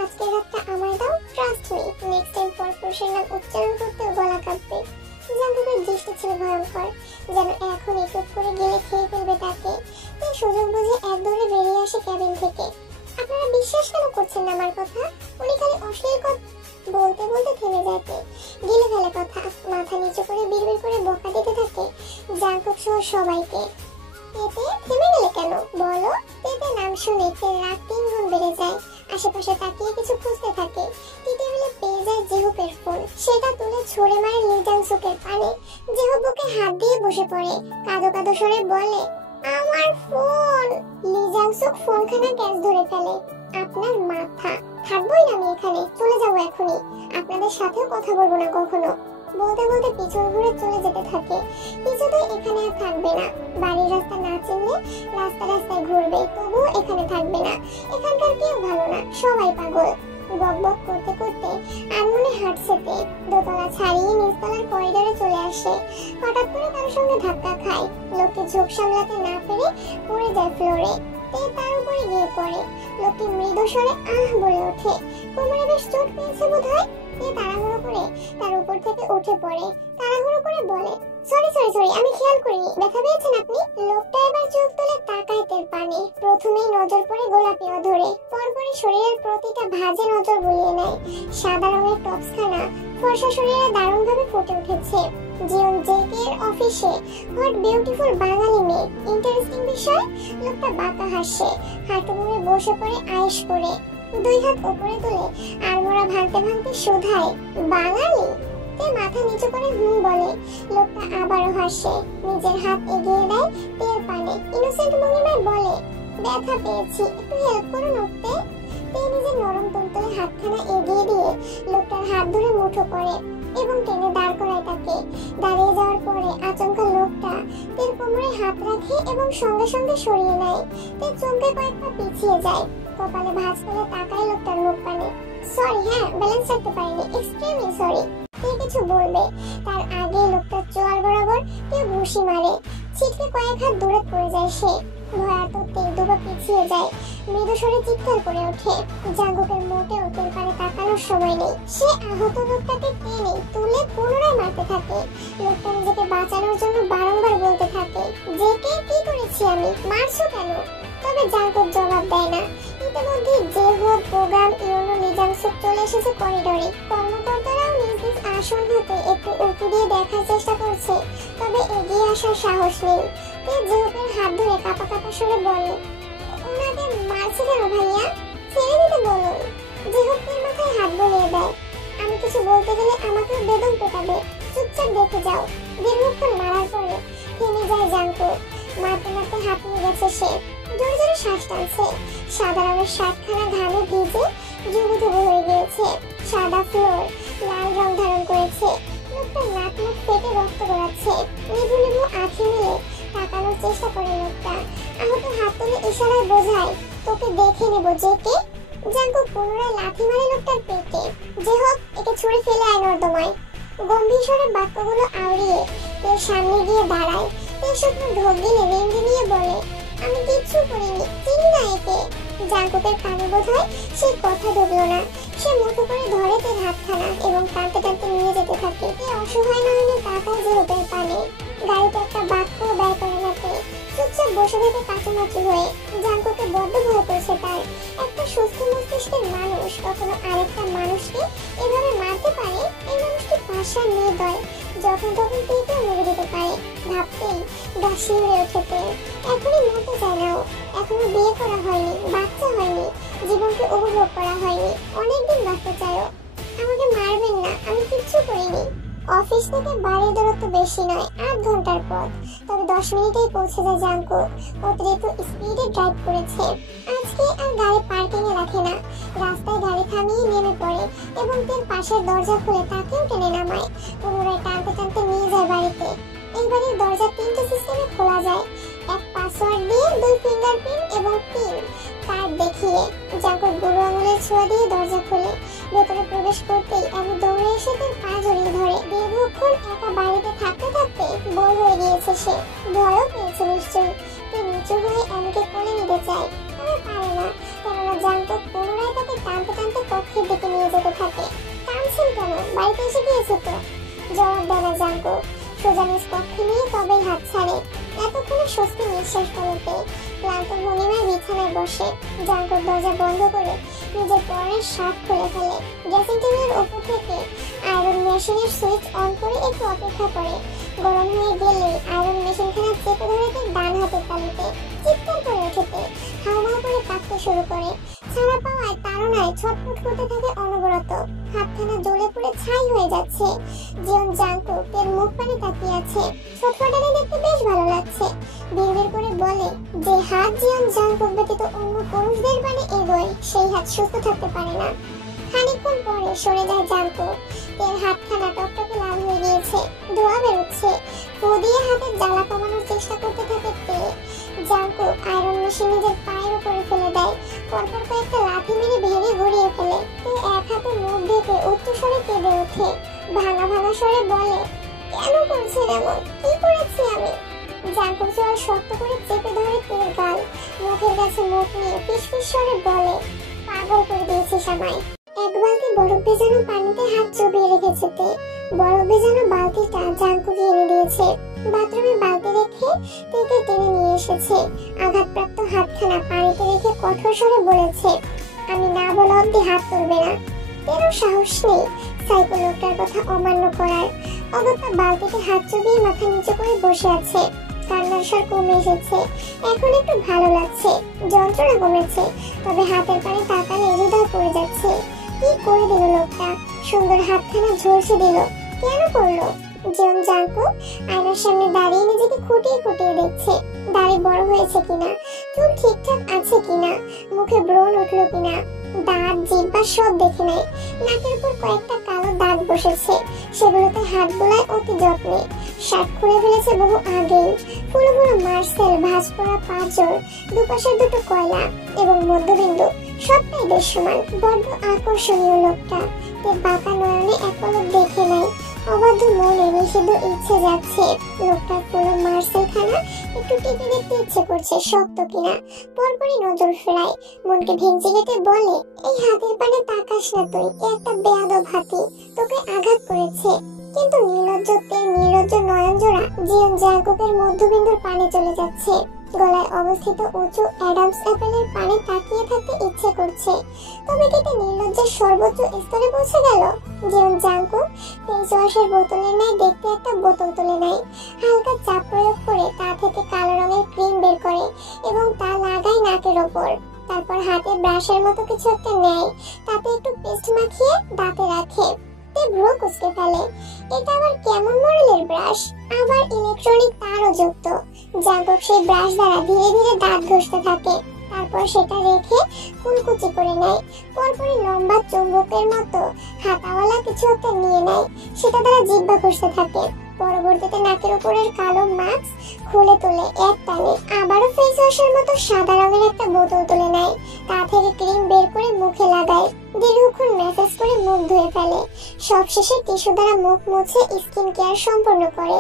আজকের রাতটা আমার দাও, ট্রাস্ট মি। নেক্সট টাইম পরপুরুষের নাম উচ্চারণ করতে গলা কাঁপবে। জাঙ্কুকের দৃষ্টি ছিল ভয়ঙ্কর, যেন এখন একটু করে গেলে খেয়ে ফেলবে তাকে। এই সুযোগ বুঝে এক দৌড়ে বেরিয়ে আসে ক্যাবিন থেকে। আপনারা বিশ্বাস কেন করছেন না আমার কথা? উনি খালি অশ্লীল কথা বলতে বলতে থেমে যাতে গিলে ফেলে কথা। মাথা নিচু করে বিড়বিড় করে বকা দিতে থাকে জাঙ্কুক সহ সবাইকে। তেতে থেমে গেলে কেন বলো? তেতে নাম শুনে তের রাগ 3 গুণ বেড়ে যায়। আশেপাশে তাকিয়ে কিছু খুঁজতে থাকে। টেবিলে পেয়ে যায় জেহবের ফোন। সেটা তুলে ছুঁড়ে মারে লি জাংসুকের পানে। জেহব বুকে হাত দিয়ে বসে পড়ে। কাঁদো কাঁদো স্বরে বলে, আমার ফোন। লি জাংসুক ফোনখানা ক্যাচ ধরে ফেলে। আপনার মাথা। থাকবোই না আমি এখানে, চলে যাবো এখনই। আপনাদের সাথেও কথা বলবো না কখনো। বলতে বলতে পিছন ঘুরে চলে যেতে থাকে। কিছুতেই এখানে আর থাকবে না। বাড়ির রাস্তা না চিনলে রাস্তায় ঘুরবে, তবুও এখানে থাকবে না। এখানকার কেউ ভালো না, সবাই পাগল। বক বক করতে করতে আনমনে হাঁটছে তে। দোতলা ছাড়িয়ে নিচতলার করিডোরে চলে আসে। হঠাৎ করে কারোর সঙ্গে ধাক্কা খায়। লোকটি ঝোঁক সামলাতে না পেরে পড়ে যায় ফ্লোরে। তে তার উপরে গিয়ে পড়ে। লোকটি মৃদু স্বরে আহ বলে ওঠে। কোমরে বেশ চোট পেয়েছে বোধহয়। তে তাড়াহুড়ো করে তার উপর থেকে উঠে পড়ে। তাড়াহুড়ো করে বলে, সরি সরি সরি, আমি খেয়াল করিনি, ব্যথা পেয়েছেন আপনি? লোকটা এবার চোখ তুলে তাকায় তের পানে। প্রথমেই নজর পড়ে গোলাপি অধরে, পরপরই শরীরের প্রতিটা ভাঁজে নজর বুলিয়ে নেয়। সাদা রঙের টপসখানা ফর্সা শরীরে দারুণভাবে ফুটে উঠেছে। জিওন জেকের অফিসে হোয়াট বিউটিফুল বাঙালি মেয়ে। ইন্টারেস্টিং বিষয়, লোকটা বাঁকা হাসে, হাঁটু মুড়ে বসে পড়ে আয়েশ করে। 2 হাত উপরে তুলে আড়মোড়া ভাঙতে ভাঙতে শোধায়, বাঙালি? তে মাথা নিচু করে হুম বলে। লোকটা আবারও হাসে, নিজের হাত এগিয়ে দেয় তের পানে। ইনোসেন্ট ভঙ্গিমায় বলে, ব্যথা পেয়েছি, একটু হেল্প করুন উঠতে। তে নিজের নরম তুলতুলে হাতখানা এগিয়ে দিয়ে লোকটার হাত ধরে মুঠো করে এবং টেনে দাঁড় করায় তাকে। দাঁড়িয়ে যাওয়ার পরে আচমকা লোকটা তের কোমরে হাত রাখে এবং সঙ্গে সঙ্গে সরিয়ে নেয়। তে চমকে কয়েক পা পিছিয়ে যায়, কপালে ভাঁজ ফেলে তাকায় লোকটার মুখ পানে। সরি, হ্যাঁ ব্যালেন্স রাখতে পারিনি, এক্সট্রিমলি সরি। তে কিছু বলবে তার আগে লোকটার চোয়াল বরাবর কেউ ঘুষি মারে, ছিটকে কয়েক হাত দূরে পড়ে যায় সে। ভয়ার্থতে দুপা পিছিয়ে যায়, মৃদু স্বরে চিৎকার করে ওঠে। জাঙ্কুকের মোটেও তের পারে তাকানোর সময় নেই। সে আহত লোকটাকে টেনে তুলে পুনরায় মারতে থাকে। লোকটা নিজেকে বাঁচানোর জন্য বারংবার বলতে থাকে, যেকে কি করেছি আমি, মারছো কেন? তবে জাঙ্কুক জবাব দেয় না। ইতিমধ্যে জেহদ, প্রোগ্রাম, ইউনো, লিজাংসুক চলে এসেছে করিডোরে। কর্মকর্তারাও নিজ নিজ আসন হতে একটু উঁকি দিয়ে দেখার চেষ্টা করছে, তবে এগিয়ে আসার সাহস নেই। তে জেহদের হাত ধরে কাঁপা কাঁপা স্বরে বলে, ওনাকে মারছে কেন ভাইয়া? ছেড়ে দিতে বলুন। জেহদের মাথায় হাত বুলিয়ে দেয়, আমি কিছু বলতে গেলে আমাকেও বেদম পেটাবে, চুপচাপ দেখে যাও। দীর্ঘক্ষণ মারার পরে থেমে যায় জাঙ্কুক। মারতে মারতে হাঁপিয়ে গেছে সে, জোরে জোরে শ্বাস টানছে। সাদা রঙের শার্টখানা ঘামে ভিজে জুবুথুবু হয়ে গিয়েছে। সাদা ফ্লোর লাল রং ধারণ করেছে। লোকটার নাক মুখ ফেটে রক্ত গড়াচ্ছে। নিভু নিভু আঁখি মেলে তাকানোর চেষ্টা করে লোকটা। আহত হাত তুলে ইশারায় বোঝায়, তোকে দেখে নেব যেকে। জাঙ্কুক পুনরায় লাথি মারে লোকটার পেটে। যে হোক, একে ছুঁড়ে ফেলে আয় নর্দমায়। গম্ভীর স্বরে বাক্যগুলো আওড়িয়ে এর সামনে গিয়ে দাঁড়ায়। এর শুকনো ঢোক গিলে রেঞ্জে নিয়ে বলে, আমি কিচ্ছু করিনি, চিনি না একে। জাঙ্কুকের কানে বোধ হয় সেই কথা ঢুকলো না। সে মুঠো করে ধরে তের হাতখানা এবং টানতে টানতে নিয়ে যেতে থাকে। এ অসহায় নয়নে তাকায় জেহদের পানে। গাড়িতে একটা বাক্য ব্যয় করে না তে, চুপচাপ বসে থেকে কাছামাছি হয়ে। জাঙ্কুকে বড্ড ভয় করছে তার। একটা সুস্থ মস্তিষ্কের মানুষ কখনো আরেকটা মানুষকে এভাবে মারতে পারে? এই মানুষটি ভাষা নির্দয়, যখন তখন পেটেও মেরে দিতে পারে। ভাবতেই গা শিউরে ওঠে তে। এখনই মরতে চায় না ও। এখনো বিয়ে করা হয়নি, বাচ্চা হয়নি, জীবনকে উপভোগ করা হয়নি। অনেকদিন বাঁচতে চায় ও। আমাকে মারবেন না, আমি কিচ্ছু করিনি। অফিস থেকে বাড়ির দূরত্ব বেশি নয়, 8 ঘন্টার পথ। তবে 10 মিনিটেই পৌঁছে যায় জাঙ্কুক। অতিরিক্ত স্পিডে ড্রাইভ করেছে। আজকে আর গাড়ি পার্কিং এ রাখে না, রাস্তায় গাড়ি থামিয়ে নেমে পড়ে এবং তের পাশের দরজা খুলে তাকেও টেনে নামায়। পুনরায় টানতে টানতে নিয়ে যায় বাড়িতে। এই বাড়ির দরজা 3টে সিস্টেমে খোলা যায়, এক পাসওয়ার্ড দিয়ে, 2 ফিঙ্গারপ্রিন্ট এবং পিন কার্ড দেখিয়ে। জাঙ্কুক বুড়ো আঙুলের ছোঁয়া দিয়ে দরজা খুলে ভেতরে প্রবেশ করতেই আমি দৌড়ে এসে তার পা জড়িয়ে ধরে। দীর্ঘক্ষণ একা বাড়িতে থাকতে থাকতে বোর হয়ে গিয়েছে সে। ভয়ও পেয়েছে নিশ্চয়ই। সে নিচু হয়ে এমকে কোলে নিতে চায়, তবে পারে না, কেননা জাঙ্কুক পুনরায় তাকে টানতে টানতে কক্ষের দিকে নিয়ে যেতে থাকে। টানছেন কেন? বাড়িতে এসে গিয়েছে তো। জবাব দেয় না জাঙ্কুক। সোজা নিজ কক্ষে নিয়ে তবেই হাত ছাড়ে। এতক্ষণে স্বস্তি নিঃশ্বাস ফেলতে ক্লান্ত ভঙ্গিমায় বিছানায় বসে। জাঙ্কুক দরজা বন্ধ করে নিজের পরনের শার্ট খুলে ফেলে। ড্রেসিং টেবিলের উপর থেকে আয়রন মেশিনের সুইচ অন করে একটু অপেক্ষা করে। গরম হয়ে গেলে আয়রন মেশিনখানা চেপে ধরে তার ডান হাতের তালুতে। চিৎকার করে ওঠেতে হাওমাও করে কাঁপতে শুরু করে। ছাড়া পাওয়ায় তাড়নায় ছটফট করতে থাকে অনবরত। হাতখানা জ্বলে পুড়ে ছাই হয়ে যাচ্ছে। জিয়ন জাঙ্কুক এর মুখ পানে তাকিয়ে আছে। ছটফটানি দেখতে বেশ ভালো লাগছে। বিড়বিড় করে বলে, যে হাত জিয়ন জাঙ্কুক ব্যতীত অন্য পুরুষদের পানে এগোয়, সেই হাত সুস্থ থাকতে পারে না। খানিকক্ষণ পরে সরে যায় জাঙ্কুক। এর হাতখানা টকটকে লাল হয়ে গিয়েছে, ধোঁয়া বেরোচ্ছে। ফু দিয়ে হাতের জ্বালা কমানোর চেষ্টা করতে থাকে তে। জাঙ্কুক আয়রন মেশিন নিজের পায়ের উপরে ফেলে দেয়। পরপর কয়েকটা লাথি মেরে ভেঙে গড়িয়ে ফেলে। তে এক হাতে মুখ ঢেকে উচ্চস্বরে কেঁদে ওঠে। ভাঙা ভাঙা স্বরে বলে, কেন করছেন এমন? কি করেছি আমি? জাঙ্কুক জল শক্ত করে চেপে ধরে তের গাল। মুখের কাছে মুখ নিয়ে ফিসফিস স্বরে বলে, পাগল করে দিয়েছিস আমায়। এক বালতি বরফ ভেজানো পানিতে হাত চুবিয়ে রেখেছে তে। বরফ ভেজানো বালতিটা জাঙ্কুক এনে দিয়েছে। বাথরুমে বালতি রেখে তেকে টেনে নিয়ে এসেছে। আঘাতপ্রাপ্ত হাতখানা পানিতে রেখে কঠোর স্বরে বলেছে, আমি না বলা অব্দি হাত তুলবে না। তেরও সাহস নেই সাইকো লোকটার কথা অমান্য করার। অগত্যা বালতিতে হাত চুবিয়ে মাথা নিচু করে বসে আছে। কান্নার স্বর কমে এসেছে। এখন একটু ভালো লাগছে, যন্ত্রণা কমেছে। তবে হাতের পানে তাকালে হৃদয় পড়ে যাচ্ছে। কি করে দিল লোকটা? সুন্দর হাতখানা ঝলসে দিল। কেন করলো? জিয়ন জাঙ্কুক আয়নার সামনে দাঁড়িয়ে নিজেকে খুঁটিয়ে খুঁটিয়ে দেখছে। দাড়ি বড় হয়েছে কিনা, চুল ঠিকঠাক আছে কিনা, মুখে ব্রণ উঠলো কিনা, দাঁত জিহ্বা সব দেখে নেয়। নাকের উপর কয়েকটা কালো দাগ বসেছে, সেগুলোতে হাত বোলায় অতি যত্নে। শার্ট খুলে ফেলেছে বহু আগেই। ফুলো ফুলো মার্সেল, ভাঁজ পড়া পাঁজর, দুপাশের দুটো কয়লা এবং মধ্যবিন্দু সবটাই দৃশ্যমান। বড্ড আকর্ষণীয় লোকটা। তে বাঁকা নয়নে এক পলক দেখে নেয়। অবাধ্য মনে নিষিদ্ধ ইচ্ছে যাচ্ছে লোকটার পুরো মার্সেল খানা একটু টিপে দেখতে ইচ্ছে করছে শক্ত কিনা। পরপরই নজর ফেরায়, মনকে ভেঙচি কেটে বলে, এই হাতের পানে তাকাস না তুই, একটা বেয়াদব হাতি তোকে আঘাত করেছে। কিন্তু নির্লজ্জ নয়ন জোড়া জিয়ন জাঙ্কুকের মধ্যবিন্দুর পানে চলে যাচ্ছে। গলায় অবস্থিত উঁচু অ্যাডামস অ্যাপেলের পানে তাকিয়ে থাকতে ইচ্ছে করছে। তবে কেটে নির্লজ্জের সর্বোচ্চ স্তরে পৌঁছে গেল। জিয়ন জাঙ্কুক ফেস ওয়াশের বোতলের ন্যায় দেখতে একটা বোতল তুলে নেয়। হালকা চাপ প্রয়োগ করে তা থেকে কালো রঙের ক্রিম বের করে এবং তা লাগায় নাকের ওপর। তারপর হাতে ব্রাশের মতো কিছু একটা নেয়, তাতে একটু পেস্ট মাখিয়ে দাঁতে রাখে। ভ্রু কুঁচকে ফেলে। এটা আবার কেমন মডেলের ব্রাশ? আবার ইলেকট্রনিক তারও যুক্ত। জাঙ্কুক সেই ব্রাশ দ্বারা ধীরে ধীরে দাঁত ঘষতে থাকে। তারপর সেটা রেখে কুলকুচি করে নেয়। পরপরই লম্বা চুম্বকের মতো হাতাওয়ালা কিছু একটা নিয়ে নেয়, সেটা দ্বারা জিহ্বা ঘষতে থাকে। পরবর্তীতে নাকের উপরের কালো মাস্ক খুলে তোলে এক টানে। আবারও ফেস ওয়াশের মতো সাদা রঙের একটা বোতল তুলে নেয়, তা থেকে ক্রিম বের করে মুখে লাগায়। দীর্ঘক্ষণ ম্যাসাজ করে মুখ ধুয়ে ফেলে। সবশেষে টিস্যু দ্বারা মুখ মুছে স্কিন কেয়ার সম্পন্ন করে।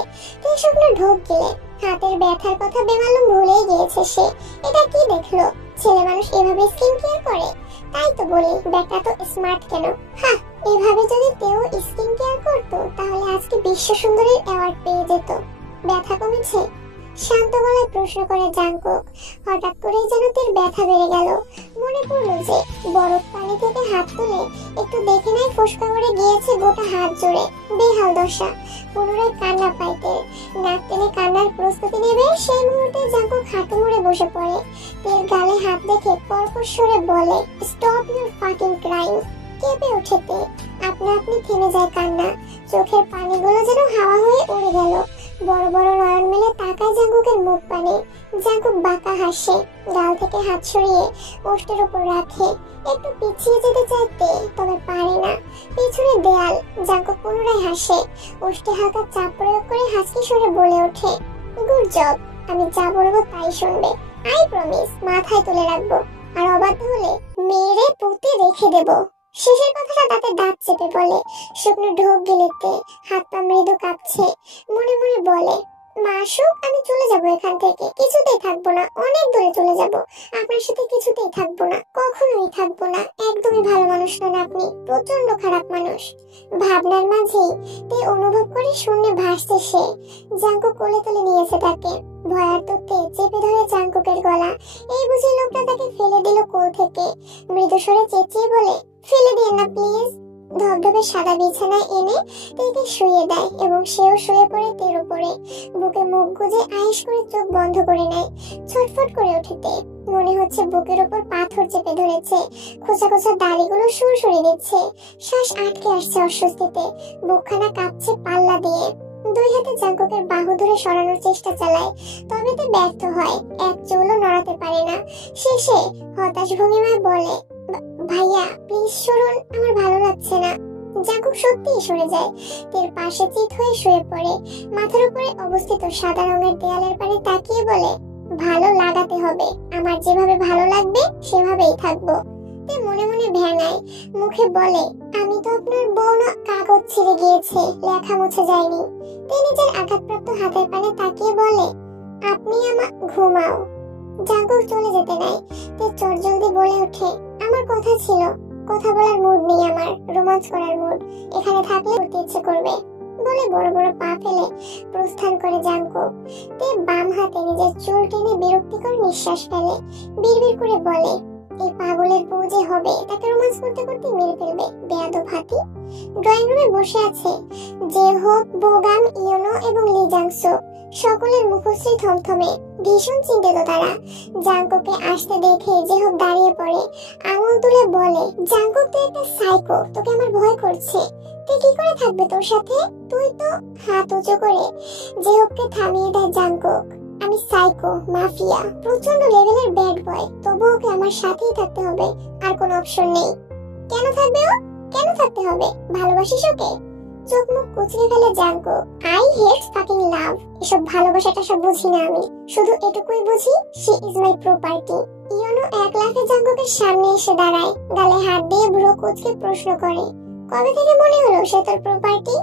শুকনো ঢোক গিলে হাতের ব্যথার কথা বেমালুম ভুলেই গিয়েছে সে। এটা কি দেখলো? ছেলে মানুষ এভাবে স্কিন কেয়ার করে? তাই তো বলি, ব্যাটা তো স্মার্ট কেন। হ্যাঁ, এভাবে যদি কেউ স্কিন কেয়ার করতো তাহলে আজকে বিশ্ব সুন্দরীর অ্যাওয়ার্ড পেয়ে যেত। ব্যথা কমেছে? শান্ত গলায় প্রশ্ন করে জাঙ্কুক। হঠাৎ করেই যেন তার ব্যথা বেড়ে গেল। মনে পড়লো যে বরফ পানি থেকে হাত তুলে একটু দেখে নেয় ফোসকা করে গিয়েছে গোটা হাত জুড়ে। বেহাল দশা। পুনরায় কান্না পাইতে নাক টেনে কান্নার প্রস্তুতি নেবে সেই মুহূর্তে জাঙ্কুক হাঁটু মুড়ে বসে পড়ে। তের গালে হাত দেখে কর্কশ স্বরে বলে, স্টপ ইউর ফাকিং ক্রাইং। কেঁপে ওঠে তে। আপনা আপনি থেমে যায় কান্না। চোখের পানিগুলো যেন হাওয়া হয়ে উড়ে গেল। বড় বড় নয়ন মেলে তাকায় জাঙ্কুকের মুখ পানে। জাঙ্কুক বাঁকা হাসে, গাল থেকে হাত সরিয়ে ওষ্ঠের উপর রাখে। একটু পিছিয়ে যেতে চাইতে, তবে পারে না। পিছনে দেয়াল। জাঙ্কুক পুনরায় হাসে। ওষ্ঠে হালকা চাপ প্রয়োগ করে হাসকি স্বরে বলে ওঠে, গুড জব। আমি যা বলবো তাই শুনবে। আই প্রমিস, মাথায় তুলে রাখবো। আর অবাধ্য হলে মেরে পুঁতে রেখে দেবো। শেষের কথাটা তাতে দাঁত চেপে বলে। শুকনো ঢোক গিলেতে হাত পা মৃদু কাঁপছে। মনে মনে বলে, মা আসুক, আমি চলে যাব এখান থেকে। কিছুতেই থাকবো না, অনেক দূরে চলে যাব। আপনার সাথে কিছুতেই থাকবো না, কখনোই থাকবো না। একদমই ভালো মানুষ নন আপনি, প্রচন্ড খারাপ মানুষ। ভাবনার মাঝেই তে অনুভব করে শূন্যে ভাসছে সে। জাঙ্কুক কোলে তুলে নিয়েছে তাকে। ভয়ার্থতে চেপে ধরে জাঙ্কুকের গলা। এই বুঝি লোকটা তাকে ফেলে দিল কোল থেকে। মৃদু স্বরে চেঁচিয়ে বলে, ফেলে দিয়ে না প্লিজ। ধবধবে সাদা বিছানায় এনে তেকে শুয়ে দেয় এবং সেও শুয়ে পড়ে তের উপরে। বুকে মুখ গুজে আয়েশ করে চোখ বন্ধ করে নেয়। ছটফট করে ওঠেতে মনে হচ্ছে বুকের উপর পাথর চেপে ধরেছে। খোঁচা খোঁচা দাড়িগুলো সুরসুরি দিচ্ছে। শ্বাস আটকে আসছে অস্বস্তিতে। বুকখানা কাঁপছে পাল্লা দিয়ে। দুই হাতে জাঙ্কুকের বাহু ধরে সরানোর চেষ্টা চালায়, তবে তে ব্যর্থ হয়। এক চুলও নড়াতে পারে না। শেষে হতাশ ভঙ্গিমায় বলে, ভাইয়া প্লিজ সরুন, আমার ভালো লাগছে না। জাঙ্কুক সত্যিই সরে যায়। তের পাশে চিত হয়ে শুয়ে পড়ে। মাথার উপরে অবস্থিত সাদা রঙের দেয়ালের পানে তাকিয়ে বলে, ভালো লাগাতে হবে। আমার যেভাবে ভালো লাগবে সেভাবেই থাকবো। তে মনে মনে ভ্যাঙায়, মুখে বলে, আমি তো আপনার বউ না। কাগজ ছিঁড়ে গিয়েছে, লেখা মুছে যায়নি। তে নিজের আঘাতপ্রাপ্ত হাতের পানে তাকিয়ে বলে, আপনি আমার ঘুমাও। জাঙ্কুক চলে যেতে নাই। তে চটজলদি বলে ওঠে, আমার কথা ছিল। কথা বলার মুড নেই আমার, রোমাঞ্চ করার মুড। এখানে থাকলে উঠতে ইচ্ছে করবে। বলে বড় বড় পা ফেলে প্রস্থান করে জাঙ্কুক। তে বাম হাতে নিজের চুল টেনে বিরক্তিকর নিঃশ্বাস ফেলে। বিড়বিড় করে বলে, এই পাগলের বউ যে হবে তাকে রোমান্স করতে করতে মেরে ফেলবে, বেয়াদব হাতি। ড্রয়িং রুমে বসে আছে যে হোক, বোগাম, ইয়োনো এবং লি জাংসুক। সকলের মুখশ্রী থমথমে। ভীষণ চিন্তিত তারা। জাঙ্কুককে আসতে দেখে যে হোক দাঁড়িয়ে পড়ে। আঙুল তুলে বলে, জাঙ্কুক তুই একটা সাইকো, তোকে আমার ভয় করছে। তুই কি করে থাকবে তোর সাথে? তুই তো। হাত উঁচু করে যে হোককে থামিয়ে দেয় জাঙ্কুক। আমি সাইকো, মাফিয়া, প্রচন্ড লেভেলের ব্যাড বয়, তবু ওকে আমার সাথেই থাকতে হবে, আর কোনো অপশন নেই। কেন থাকবে ও? কেন থাকতে হবে? ভালোবাসিস ওকে? চোখ মুখ কুচকে ফেলে জাঙ্কুক। আই হেট ফাকিং লাভ। এসব ভালোবাসাটা সব বুঝি না আমি, শুধু এটুকুই বুঝি, she is my property. YONO এক লাফে জাঙ্কুকের সামনে এসে দাঁড়ায়, গালে হাত দিয়ে ভ্রু কুচকে প্রশ্ন করে, কবে থেকে মনে হলো সে তোর প্রপার্টি?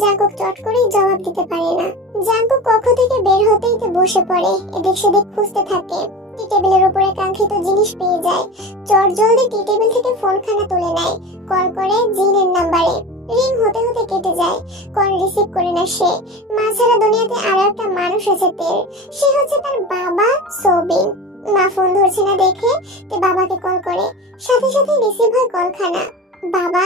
জাঙ্কুক চট করেই জবাব দিতে পারে না। জাঙ্কুক কক্ষ থেকে বের হতেই বসে পড়ে, এদিক সেদিক খুঁজতে থাকে। টি টেবিলের উপরে কাঙ্ক্ষিত জিনিস পেয়ে যায়। চট জলদি টি টেবিল থেকে ফোনখানা তুলে নেয়, কল করে জিনের নাম্বারে। রিং হতে হতে কেটে যায়, কল রিসিভ করে না সে। মাঝারা দুনিয়াতে আরো একটা মানুষ আছে তের, সে হচ্ছে তার বাবা সোবিন। মা ফোন ধরছে না দেখে তে বাবাকে কল করে, সাথে সাথে রিসিভ হয় কলখানা। বাবা।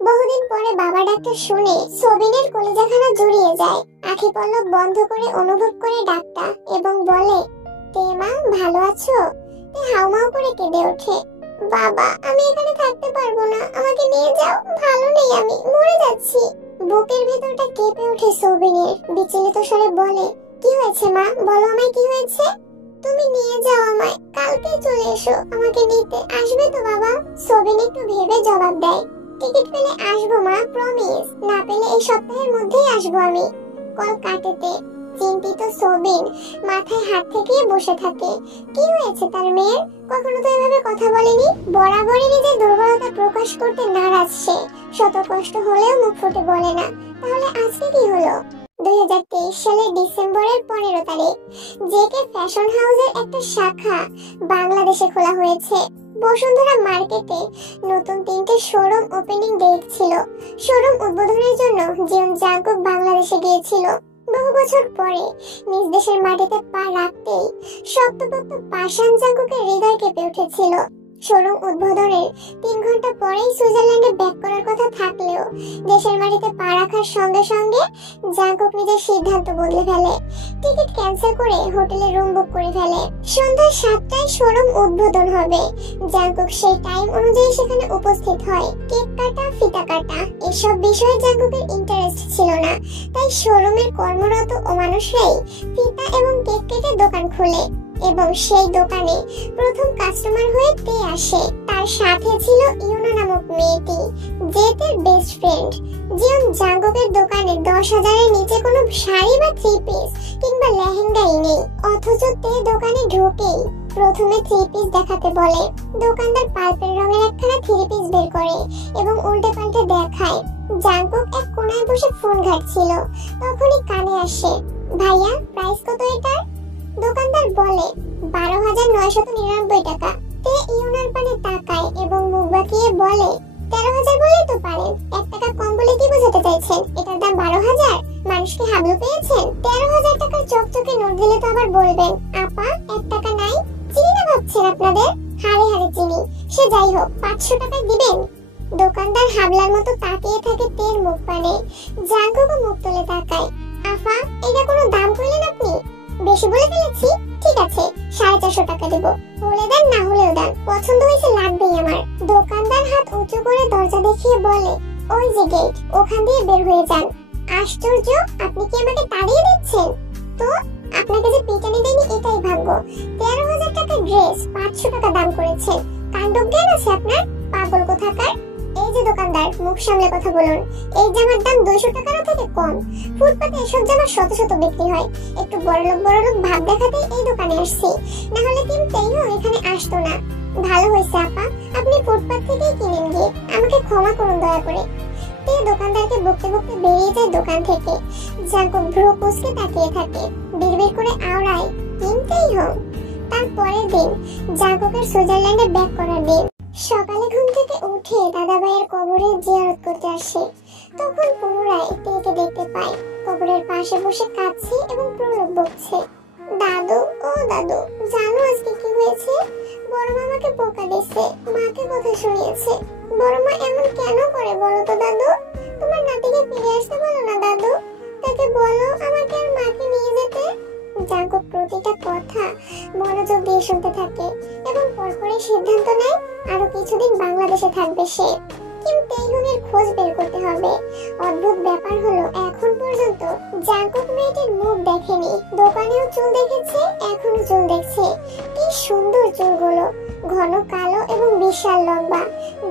বহুদিন পরে বাবা ডাকটা শুনে সোবিনের কলিজাখানা জুড়িয়ে যায়। আঁখি পল্লব বন্ধ করে অনুভব করে ডাকটা এবং বলে, তে মা ভালো আছো? তে হাউমাউ করে কেঁদে ওঠে, বাবা আমি এখানে থাকতে পারবো না, আমাকে নিয়ে যাও, ভালো নেই, আমি মরে যাচ্ছি। বুকের ভেতরটা কেঁপে ওঠে সোবিনের, বিচলিত স্বরে বলে, কি হয়েছে মা, বলো আমায় কি হয়েছে? তুমি নিয়ে যাও আমায়, কালকে চলে এসো আমাকে নিতে, আসবে তো বাবা? সোবিন একটু ভেবে জবাব দেয়, টিকিট পেলে আসবো মা, প্রমিস, না পেলে এই সপ্তাহের মধ্যেই আসবো আমি। কল কাটেতে চিন্তিত সোবিন মাথায় হাত থেকে বসে থাকে। কি হয়েছে তার মেয়ের? কখনো তো এভাবে কথা বলেনি। বরাবরই নিজের দুর্বলতা প্রকাশ করতে নারাজ সে, শত কষ্ট হলেও মুখ ফুটে বলে না। তাহলে আজকে কি হলো? 2023 সালের ডিসেম্বরের 15 তারিখ জেকে ফ্যাশন হাউসের একটা শাখা বাংলাদেশে খোলা হয়েছে। বসুন্ধরা মার্কেটে নতুন 3টে শোরুম ওপেনিং ডেট ছিল। শোরুম উদ্বোধনের জন্য জিয়ন জাঙ্কুক বাংলাদেশে গিয়েছিল। বহু বছর পরে নিজ দেশের মাটিতে পা রাখতেই শক্তপোক্ত পাষাণ জাঙ্কুকের হৃদয় কেঁপে উঠেছিল। শোরুম উদ্বোধনের 3 ঘন্টা পরেই সুইজারল্যান্ডে ব্যাক করার কথা থাকলেও দেশের মাটিতে পা রাখার সঙ্গে সঙ্গে জাঙ্কুক নিজের সিদ্ধান্ত বদলে ফেলে। টিকিট ক্যান্সেল করে হোটেলে রুম বুক করে ফেলে। সন্ধ্যা 7টায় শোরুম উদ্বোধন হবে। জাঙ্কুক সেই টাইম অনুযায়ী সেখানে উপস্থিত হয়। কেক কাটা, ফিতা কাটা এসব বিষয়ে জাঙ্কুকের ইন্টারেস্ট ছিল না, তাই শোরুমের কর্মরত মানুষরাই ফিতা এবং কেক কেটে দোকান খোলে এবং সেই দোকানে প্রথম কাস্টমার হয়ে তে আসে। তার সাথে ছিল ইউনা নামক মেয়েটি, জেতের বেস্ট ফ্রেন্ড। জিয়ন জাঙ্কুকের দোকানে 10,000-এর নিচে কোনো শাড়ি বা 3 পিস কিংবা লেহেঙ্গাই নেই, অথচ তে দোকানে ঢোকেই প্রথমে 3 পিস দেখাতে বলে। দোকানদার পাল্পের রঙের একখানা 3 পিস বের করে এবং উল্টে পাল্টে দেখায়। জাঙ্কুক এক কোণায় বসে ফোন ঘাটছিল, তখনই কানে আসে, ভাইয়া প্রাইস কত এটার? দোকানদার বলে 12,999 টাকা। তে ইউনার পানে তাকায় এবং মুখ বাঁকিয়ে বলে, 13,000 বলেই তো পারেন, 1 টাকা কম বলে কি বোঝাতে চাইছেন? এটার দাম 12,000? মানুষকে হাবলু পেয়েছেন? 13,000 টাকার চকচকে নোট দিলে তো আবার বলবেন, আপা 1 টাকা নাই? চিনি না ভাবছেন আপনাদের? হারে হারে চিনি। সে যাই হোক, 500 টাকায় দিবেন? দোকানদার হাবলার মতো তাকিয়ে থাকে তের মুখ পানে। জাঙ্কুকও মুখ তুলে তাকায়। আফা, এটা কোনো দাম কইলেন আপনি? বেশি বলে ফেলেছি? ঠিক আছে, 450 টাকা দেব। হলে দেন, না হলেও দেন, পছন্দ হয়েছে লাগবেই আমার। দোকানদার হাত উঁচু করে দরজা দেখিয়ে বলে, ওই যে গেট, ওখান দিয়ে বের হয়ে যান। আশ্চর্য, আপনি কি আমাকে তাড়িয়ে দিচ্ছেন? তো আপনাকে যে পিটানি দেয়নি এটাই ভাগ্য। 13,000 টাকার ড্রেস 500 টাকা দাম করেছেন, কাণ্ডজ্ঞান আছে আপনার, পাগল কোথাকার। এই যে দোকানদার, মুখ সামলে কথা বলুন। এই জামার দাম 200 টাকারও থেকে কম। ফুটপাতে এসব জামা শত শত বিক্রি হয়। একটু বড়লোক ভাব দেখাতেই এই দোকানে আসছি, না হলে কিনতেই এখানে আসতো না। ভালো হয়েছে আপা, আপনি ফুটপাত থেকেই কিনেন গিয়ে, আমাকে ক্ষমা করুন দয়া করে। তে দোকানদারকে বকতে বকতে বেরিয়ে যায় দোকান থেকে। জাঙ্কুক ভ্রু কুঁচকে তাকিয়ে থাকে, বিড়বিড় করে আওড়ায়, কিনতেই হোক। তার পরের দিন জাঙ্কুকের সুইজারল্যান্ডে ব্যাক করার দিন। সকালে ঘুম থেকে উঠে দাদাভাইয়ের কবরে জিয়ারত করতে আসে। তখন পুনরায় তেকে দেখতে পায়, কবরের পাশে বসে কাঁদছে এবং প্রলোভ বকছে। দাদু, ও দাদু, জানো আজকে কি হয়েছে? বড় মামাকে বোকা দিছে, মাকে কথা শুনিয়েছে। বড় মা এমন কেন করে বলো তো দাদু? তোমার নাতিকে ফিরে আসতে বলো না দাদু, তাকে বলো আমাকে আর মাকে নিয়ে যেতে। জাঙ্কুক প্রতিটা কথা মনোযোগ দিয়ে শুনতে থাকে এবং পরপরই সিদ্ধান্ত নেয় আরো কিছুদিন বাংলাদেশে থাকবে সে। কিন্তু তেইহুনের খোঁজ বের করতে হবে। অদ্ভুত ব্যাপার হলো এখন পর্যন্ত জাঙ্কুক মেয়েটির মুখ দেখেনি। দোকানেও চুল দেখেছে, এখনো চুল দেখছে। কি সুন্দর চুলগুলো, ঘন কালো এবং বিশাল লম্বা।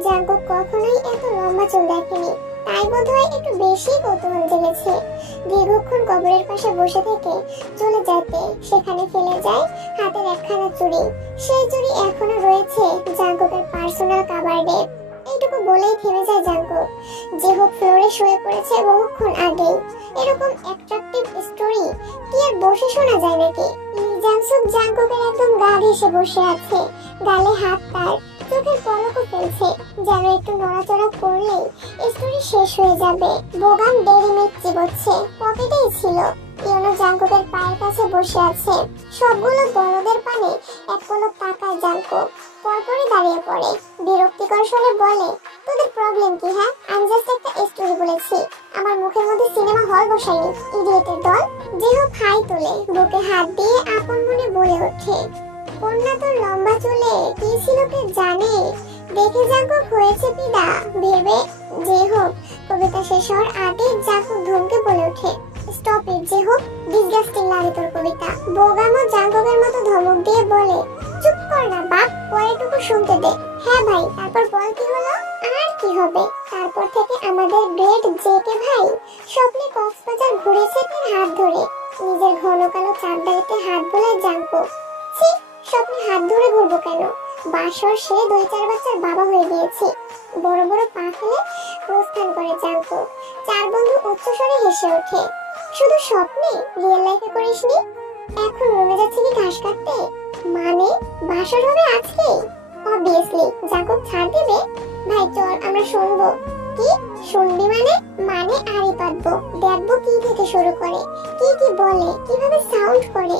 জাঙ্কুক কখনোই এত লম্বা চুল দেখেনি, তাই বোধহয় একটু বেশি কৌতূহল জেগেছে। দীর্ঘক্ষণ কবরের পাশে বসে থেকে চলে যেতে সেখানে ফেলে যায় হাতের একখানা চুড়ি। সেই চুড়ি এখনো রয়েছে জাঙ্কুকের পার্সোনাল কাবার্ডে। এইটুকু বলেই থেমে যায় জাঙ্কুক। যে হোক ফ্লোরে শুয়ে পড়েছে বহুক্ষণ আগেই। এরকম অ্যাট্রাকটিভ স্টোরি কি আর বসে শোনা যায় নাকি? লি জাংসুক জাঙ্কুকের একদম গা ঘেঁষে বসে আছে, গালে হাত তার, চোখের পলকও ফেলছে, যেন একটু নড়াচড়া করলেই স্টোরি শেষ হয়ে যাবে। বোগাম ডেরি মিল্ক চিবোচ্ছে, পকেটেই ছিল। ইয়োনো জাঙ্কুকের পায়ের কাছে বসে আছে। সবগুলো বলদের পানে এক পলক তাকায় জাঙ্কুক, পরপরই দাঁড়িয়ে পড়ে। বিরক্তিকর স্বরে বলে, তোদের প্রবলেম কি? হ্যাঁ, আমি জাস্ট একটা স্টোরি বলেছি, আমার মুখের মধ্যে সিনেমা হল বসাইনি, ইডিয়েটের দল। যে হোক হাই তোলে, বুকে হাত দিয়ে আপন মনে বলে ওঠে, কন্যা তোর লম্বা চুলে কি ছিল কে জানে? দেখে জাঙ্কুক হয়েছে পিদা ভেবে। যে হোক কবিতা শেষ হওয়ার আগে জাঙ্কুক ধমকে বলে ওঠে, স্টপ ইট যে হোক, ডিসগাস্টিং লাগে তোর কবিতা। বোগামও জাঙ্কুকের মতো ধমক দিয়ে বলে, চুপ কর না বাপ, পরেটুকু শুনতে দে। হ্যাঁ ভাই, তারপর বল কি হলো? আর কি হবে, তারপর থেকে আমাদের গ্রেট জেকে ভাই স্বপ্নে কক্সবাজার ঘুরেছে তার হাত ধরে। নিজের ঘন কালো চাঁদদারিতে হাত বোলায় জাঙ্কুক। ছি, স্বপ্নে হাত ধরে ঘুরবো কেন? বাসর সেরে 2-4 বাচ্চার বাবা হয়ে গিয়েছি। বড় বড় পা ফেলে প্রস্থান করে জাঙ্কুক। 4 বন্ধু উচ্চস্বরে হেসে ওঠে। শুধু স্বপ্নে, রিয়েল লাইফে করিসনি? এখন রুমে যাচ্ছে কি ঘাস কাটতে? মানে বাসর হবে আজকে? অবভিয়াসলি। জাঙ্কুক ছাড় দিবে? ভাই চল আমরা শুনবো। কি শুনবি মানে? মানে আড়ি পাতবো, দেখবো কি থেকে শুরু করে, কি কি বলে, কিভাবে সাউন্ড করে।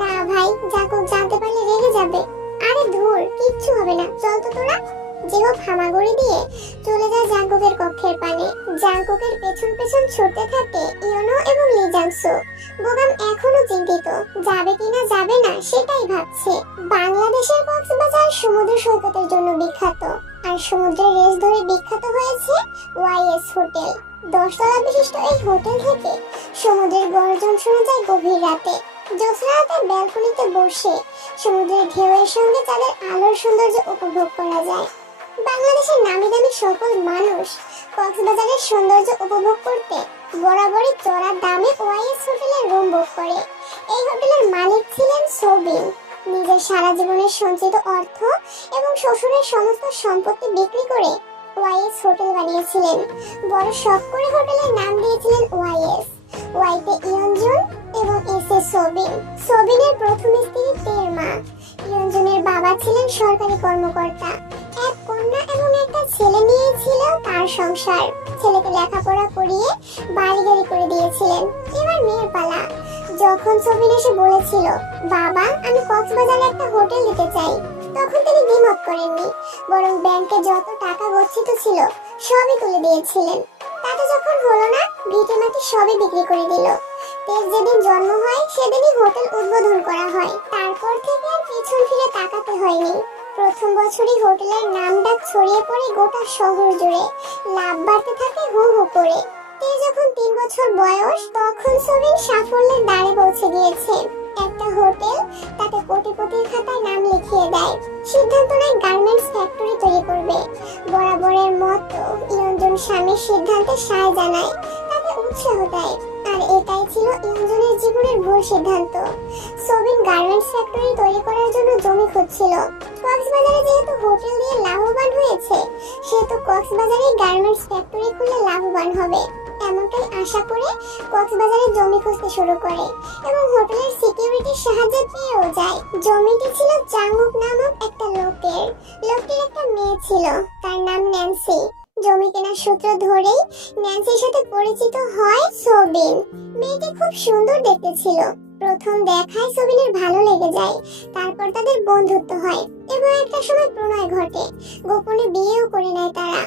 না ভাই, জাঙ্কুক জানতে পারলে রেগে যাবে। আরে ধুর, কিচ্ছু হবে না, চল তো তোরা। যেও হামাগুড়ি দিয়ে চলে যায় জাঙ্কুকের কক্ষের পানে। জাঙ্কুকের পেছন পেছন ছুটতে থাকে ইয়োনো এবং লি জাংসুক। বোগাম এখনো চিন্তিত, যাবে কিনা যাবে না সেটাই ভাবছে। বাংলাদেশের কক্সবাজার সমুদ্র সৈকতের জন্য বিখ্যাত, আর সমুদ্রের রেস ধরে বিখ্যাত হয়েছে ওয়াইএস হোটেল। 10 তলা বিশিষ্ট এই হোটেল থেকে সমুদ্রের গর্জন শোনা যায় গভীর রাতে। জ্যোৎস্না রাতের ব্যালকনিতে বসে সমুদ্রের ঢেউয়ের সঙ্গে তাদের আলোর সৌন্দর্য উপভোগ করা যায়। বাংলাদেশের নামি দামি সকল মানুষ কক্সবাজারের সৌন্দর্য উপভোগ করতে বরাবরই চড়া দামে ওয়াইএস হোটেলের রুম বুক করে। এই হোটেলের মালিক ছিলেন সোবিন। নিজের সারা জীবনের সঞ্চিত অর্থ এবং শ্বশুরের সমস্ত সম্পত্তি বিক্রি করে ওয়াইএস হোটেল বানিয়েছিলেন। বড় শখ করে হোটেলের নাম দিয়েছিলেন ওয়াইএস। ওয়াইতে ইয়নজুন এবং এসে সোবিন। সোবিনের প্রথম স্ত্রী তেরমা। ইয়নজুনের বাবা ছিলেন সরকারি কর্মকর্তা। এক কন্যা এবং একটা ছেলে নিয়ে ছিল তার সংসার। ছেলেকে লেখাপড়া করিয়ে বাড়ি গাড়ি করে দিয়েছিলেন। এবার মেয়ের পালা। যখন সোবিন এসে বলেছিল, বাবা আমি কক্সবাজারে একটা হোটেল দিতে চাই, তখন তিনি দ্বিমত করেননি, বরং ব্যাংকে যত টাকা গচ্ছিত ছিল সবই তুলে দিয়েছিলেন। তাতে যখন হলো না, ভিটে মাটি সবই বিক্রি করে দিল। তেজ যেদিন জন্ম হয় সেদিনই হোটেল উদ্বোধন করা হয়। তারপর থেকে আর পিছন ফিরে তাকাতে হয়নি। প্রথম বছরই হোটেলের নাম ডাক ছড়িয়ে পড়ে গোটা শহর জুড়ে। লাভ বাড়তে থাকে হু হু করে। তেজ যখন 3 বছর বয়স, তখন সোবিন সাফল্যের দ্বারে পৌঁছে গিয়েছে। একটা হোটেল, তাতে কোটিপতির খাতায় নাম লিখিয়ে দেয়। সিদ্ধান্ত নেয় গার্মেন্টস ফ্যাক্টরি তৈরি করবে। বরাবরের মতো ইয়নজুন স্বামীর সিদ্ধান্তে সায় জানায়, তাকে উৎসাহ দেয়। আর এটাই ছিল ইয়নজুনের জীবনের ভুল সিদ্ধান্ত। সোবিন গার্মেন্টস ফ্যাক্টরি তৈরি করার জন্য জমি খুঁজছিল। কক্সবাজারে যেহেতু হোটেল দিয়ে লাভবান হয়েছে, সেহেতু কক্সবাজারে গার্মেন্টস ফ্যাক্টরি খুললে লাভবান হবে, এমনটাই আশা করে কক্সবাজারে জমি খুঁজতে শুরু করে এবং হোটেলের সিকিউরিটির সাহায্যে পেয়েও যায়। জমিটি ছিল জাঙ্গুক নামক একটা লোকের। লোকটির একটা মেয়ে ছিল, তার নাম ন্যান্সি। জমি কেনার সূত্র ধরেই ন্যান্সির সাথে পরিচিত হয় সোবিন। মেয়েটি খুব সুন্দর দেখতে ছিল। প্রথম দেখায় সোবিনের ভালো লেগে যায়। তারপর তাদের বন্ধুত্ব হয় এবং একটা সময় প্রণয় ঘটে। গোপনে বিয়েও করে নেয় তারা।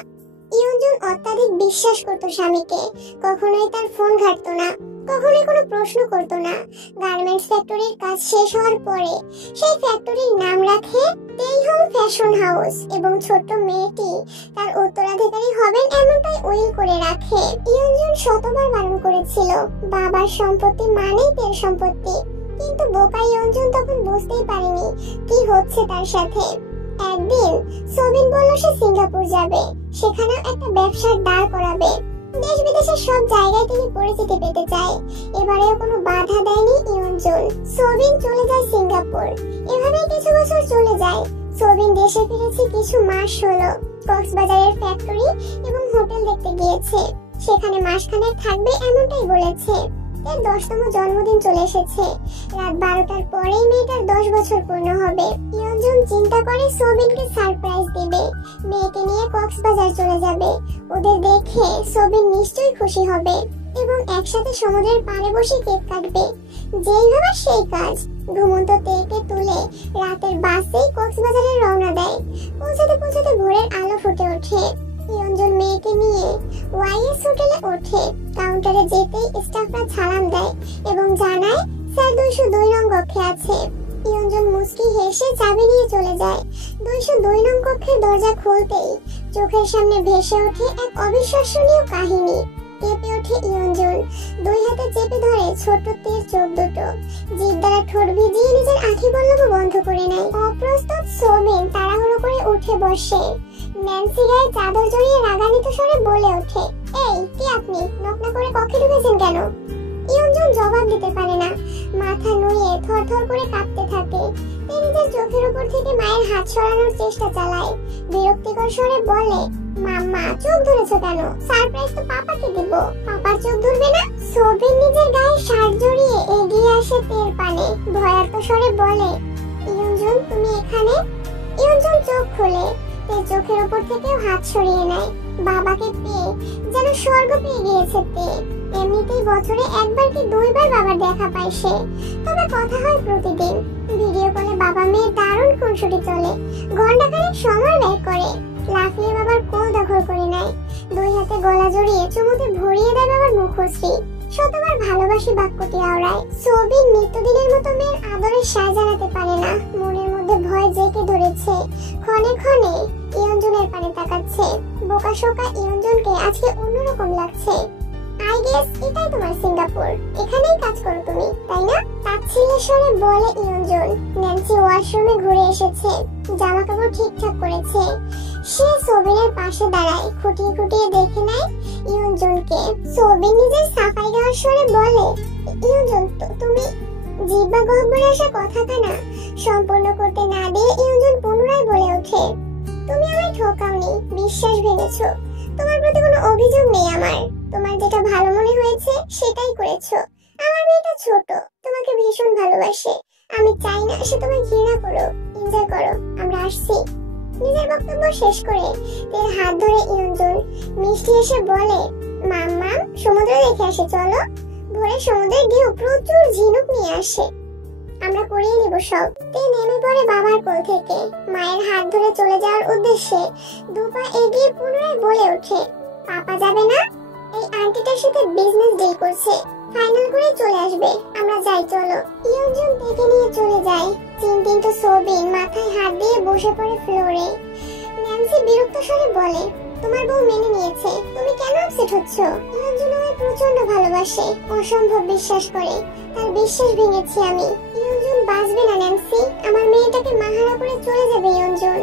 ইয়নজুন অত্যাধিক বিশ্বাস করত স্বামীকে। কখনোই তার ফোন ঘাটতো না, কখনোই কোনো প্রশ্ন করতো না। গার্মেন্টস ফ্যাক্টরির কাজ শেষ হওয়ার পরে সেই ফ্যাক্টরির নাম রাখে তেইহং ফ্যাশন হাউস এবং ছোট্ট মেয়েটি তার উত্তরাধিকারী হবেন এমনটাই উইল করে রাখে। ইয়ঞ্জন শতবার বারণ করেছিল, বাবার সম্পত্তি মানেই তের সম্পত্তি, কিন্তু বোকা ইয়ঞ্জন তখন বুঝতেই পারেনি কি হচ্ছে তার সাথে। একদিন সোবিন বলল সে সিঙ্গাপুর যাবে, সেখানে একটা ব্যবসার দাঁড় করাবে। দেশ বিদেশের সব জায়গায় তিনি পরিচিতি পেতে চায়। এবারেও কোনো বাধা দেয়নি ইয়ঞ্জন। সোবিন চলে যায় সিঙ্গাপুর। এভাবেই কিছু বছর চলে যায়। সোবিন দেশে ফিরেছে কিছু মাস হলো। কক্সবাজারের ফ্যাক্টরি এবং হোটেল দেখতে গিয়েছে, সেখানে মাসখানেক থাকবে এমনটাই বলেছে। এর 10তম জন্মদিন চলে এসেছে। রাত 12টার পরেই মেয়েটার 10 বছর পূর্ণ হবে। ইয়ঞ্জন চিন্তা করে সোবিনকে সারপ্রাইজ দিবে, মেয়েকে নিয়ে কক্সবাজার চলে যাবে। ওদের দেখে সোবিন নিশ্চয়ই খুশি হবে এবং একসাথে সমুদ্রের পাড়ে বসে কেক কাটবে। যেই ভাবা সেই কাজ। ঘুমন্ত তেকে তুলে রাতের বাসেই কক্সবাজারে রওনা দেয়। পৌঁছাতে পৌঁছাতে ভোরের আলো ফুটে ওঠে। ইয়ঞ্জন মেয়েকে নিয়ে ওয়াইএস হোটেলে ওঠে। কাউন্টারে যেতেই স্টাফরা সালাম দেয় এবং জানায় স্যার 202 নং কক্ষে আছে। ইয়ঞ্জন মুস্কি হেসে চাবি নিয়ে চলে যায়। 202 নং কক্ষের দরজা খুলতেই চোখের সামনে ভেসে ওঠে এক অবিশ্বাসনীয় কাহিনী। কেঁপে ওঠে ইয়ঞ্জন, 2 হাতে চেপে ধরে ছোট তের চোখ দুটো। জিভ দ্বারা ঠোঁট ভিজিয়ে নিজের আঁখি পল্লব বন্ধ করে নেয়। অপ্রস্তুত সোবিন তাড়াহুড়ো করে উঠে বসে। ন্যান্সি গায়ে চাদর জড়িয়ে রাগান্বিত স্বরে বলে ওঠে, এই কে আপনি? নক না করে কক্ষে ঢুকেছেন কেন? ইয়ঞ্জন জবাব দিতে পারে না, মাথা নুয়ে থরথর করে কাঁপতে থাকে। সে নিজের চোখের উপর থেকে মায়ের হাত সরানোর চেষ্টা চালায়। বিরক্তিকর স্বরে বলে, মাম্মা চোখ ধরেছো কেন? সারপ্রাইজ তো পাপাকে দিব, পাপার চোখ ধরবে না? সোবিন নিজের গায়ে শার্ট জড়িয়ে এগিয়ে আসে তের পানে। ভয়ার্ত স্বরে বলে, ইয়ঞ্জন তুমি এখানে? ইয়ঞ্জন চোখ খোলে। তের চোখের উপর থেকেও হাত সরিয়ে নেয়। বাবাকে পেয়ে যেন স্বর্গ পেয়ে গিয়েছে তে। এমনিতেই বছরে একবার কি 2 বার বাবার দেখা পায় সে, তবে কথা হয় প্রতিদিন। ভিডিও কলে বাবা মেয়ের দারুণ খুনসুটি চলে। ঘন্টাখানেক সময় ব্যয় করে। লাফিয়ে বাবার কোল দখল করে নেয়। 2 হাতে গলা জড়িয়ে চুমুতে ভরিয়ে দেয় বাবার মুখশ্রী। শতবার ভালোবাসি বাক্যটি আওড়ায়। সোবিন নিত্যদিনের মতো মেয়ের আদরের সায় জানাতে পারে না। মনের মধ্যে ভয় জেঁকে ধরেছে। ক্ষণে ক্ষণে ইয়ঞ্জনের পানে তাকাচ্ছে। বোকাশোকা ইয়ঞ্জনকে আজকে অন্যরকম লাগছে। আই গেস এটাই তোমার সিঙ্গাপুর, এখানেই কাজ করো তুমি, তাই না? তাচ্ছিল্যের স্বরে বলে ইয়ঞ্জন। ন্যান্সি ওয়াশরুমে ঘুরে এসেছে, জামা কাপড় ঠিকঠাক করেছে। সে সোবিনের পাশে দাঁড়ায়, খুঁটিয়ে খুঁটিয়ে দেখে নেয় ইয়ঞ্জনকে। সোবিন নিজের সাফাই গাওয়ার স্বরে বলে, ইয়ঞ্জন তুমি জিহ্বা গহ্বরে আসা কথাখানা সম্পূর্ণ করতে না দিয়ে ইয়ঞ্জন পুনরায় বলে ওঠে, তুমি আমায় ঠকাওনি, বিশ্বাস ভেঙেছো। তোমার প্রতি কোনো অভিযোগ নেই আমার। তোমার যেটা ভালো মনে হয়েছে সেটাই করেছো। আমার মেয়েটা ছোট, তোমাকে ভীষণ ভালোবাসে। আমি চাই না সে তোমায় ঘৃণা করো। এনজয় করো, আমরা আসছি। নিজের বক্তব্য শেষ করে তের হাত ধরে ইয়ঞ্জন মিষ্টি এসে বলে, মাম্মা সমুদ্র দেখে আসে, চলো। ভোরে সমুদ্রের ঢেউ প্রচুর ঝিনুক নিয়ে আসে, আমরা করিয়ে নিব সব। তে নেমে পড়ে বাবার কোল থেকে। মায়ের হাত ধরে চলে যাওয়ার উদ্দেশ্যে 2 পা এগিয়ে পুনরায় বলে ওঠে, পাপা যাবে না? এই আন্টিটার সাথে বিজনেস ডিল করছে, ফাইনাল করে চলে আসবে। আমরা যাই, চলো। ইয়ঞ্জন থেকে নিয়ে চলে যায়। চিন্তিত সোবিন মাথায় হাত দিয়ে বসে পড়ে ফ্লোরে। ন্যান্সি বিরক্ত স্বরে বলে, তোমার বউ মেনে নিয়েছে, তুমি কেন আপসেট হচ্ছ? ইয়ঞ্জন আমায় প্রচন্ড ভালোবাসে, অসম্ভব বিশ্বাস করে। তার বিশ্বাস ভেঙেছি আমি। ইয়ঞ্জন বাঁচবে না ন্যান্সি, আমার মেয়েটাকে মাহারা করে চলে যাবে ইয়ঞ্জন।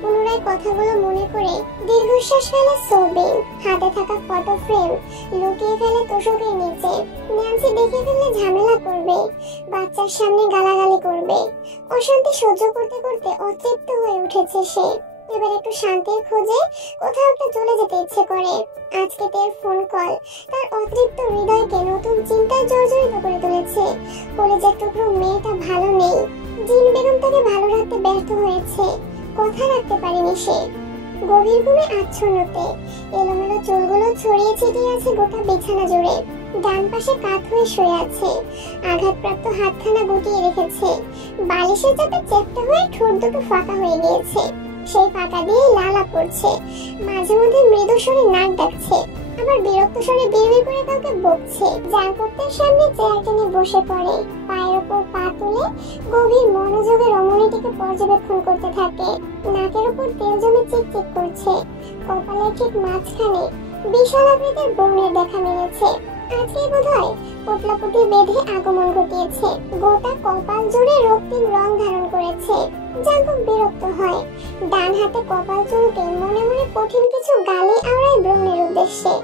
পুনরায় কথাগুলো মনে করে দীর্ঘশ্বাস ফেলে সোবিন। হাতে থাকা ফটো ফ্রেম লুকিয়ে ফেলে তোষকের নিচে। ন্যান্সি দেখে ফেললে ঝামেলা করবে, বাচ্চার সামনে গালাগালি করবে। অশান্তি সহ্য করতে করতে অতৃপ্ত হয়ে উঠেছে সে। এবার একটু শান্তির খোঁজে কোথাও একটা চলে যেতে ইচ্ছে করে। আজকে তের ফোন কল তার অতৃপ্ত হৃদয়কে নতুন চিন্তায় জর্জরিত করে তুলেছে। কলেজের টুকরো মেয়েটা ভালো নেই। জিন বেগম তাকে ভালো রাখতে ব্যর্থ হয়েছে, কথা রাখতে পারেনি সে। গভীর ঘুমে আচ্ছন্নতে এলোমেলো চুলগুলো ছড়িয়ে ছিটিয়ে আছে গোটা বিছানা জুড়ে। ডান পাশে কাত হয়ে শুয়ে আছে, আঘাতপ্রাপ্ত হাতখানা গুটিয়ে রেখেছে। বালিশের চাপে চ্যাপ্টা হয়ে ঠোঁট দুটো ফাঁকা হয়ে গিয়েছে, সেই ফাঁকা দিয়ে লালা পড়ছে। মাঝে মধ্যে মৃদু স্বরে নাক ডাকছে, আবার বিরক্ত স্বরে বিড়বিড় করে কাউকে বকছে। জানকোটের সামনে চেয়ার টেনে বসে পড়ে, পায়ের ওপর পা তুলে গভীর মনোযোগে রমণীটিকে পর্যবেক্ষণ করতে থাকে। নাকের উপর তেল জমে চিকচিক করছে, কপালের ঠিক মাঝখানে বিশাল আকৃতির ব্রণের দেখা মিলেছে। আজকে বোধহয় পোটলাপুটি বেঁধে আগমন ঘটিয়েছে। গোটা কপাল জুড়ে রক্তিম রং ধারণ করেছে। জাঙ্কুক বিরক্ত হয়। ডান হাতে কপাল চুলকে মনে মনে কঠিন কিছু গালে আওড়ায় ব্রণের উদ্দেশ্যে।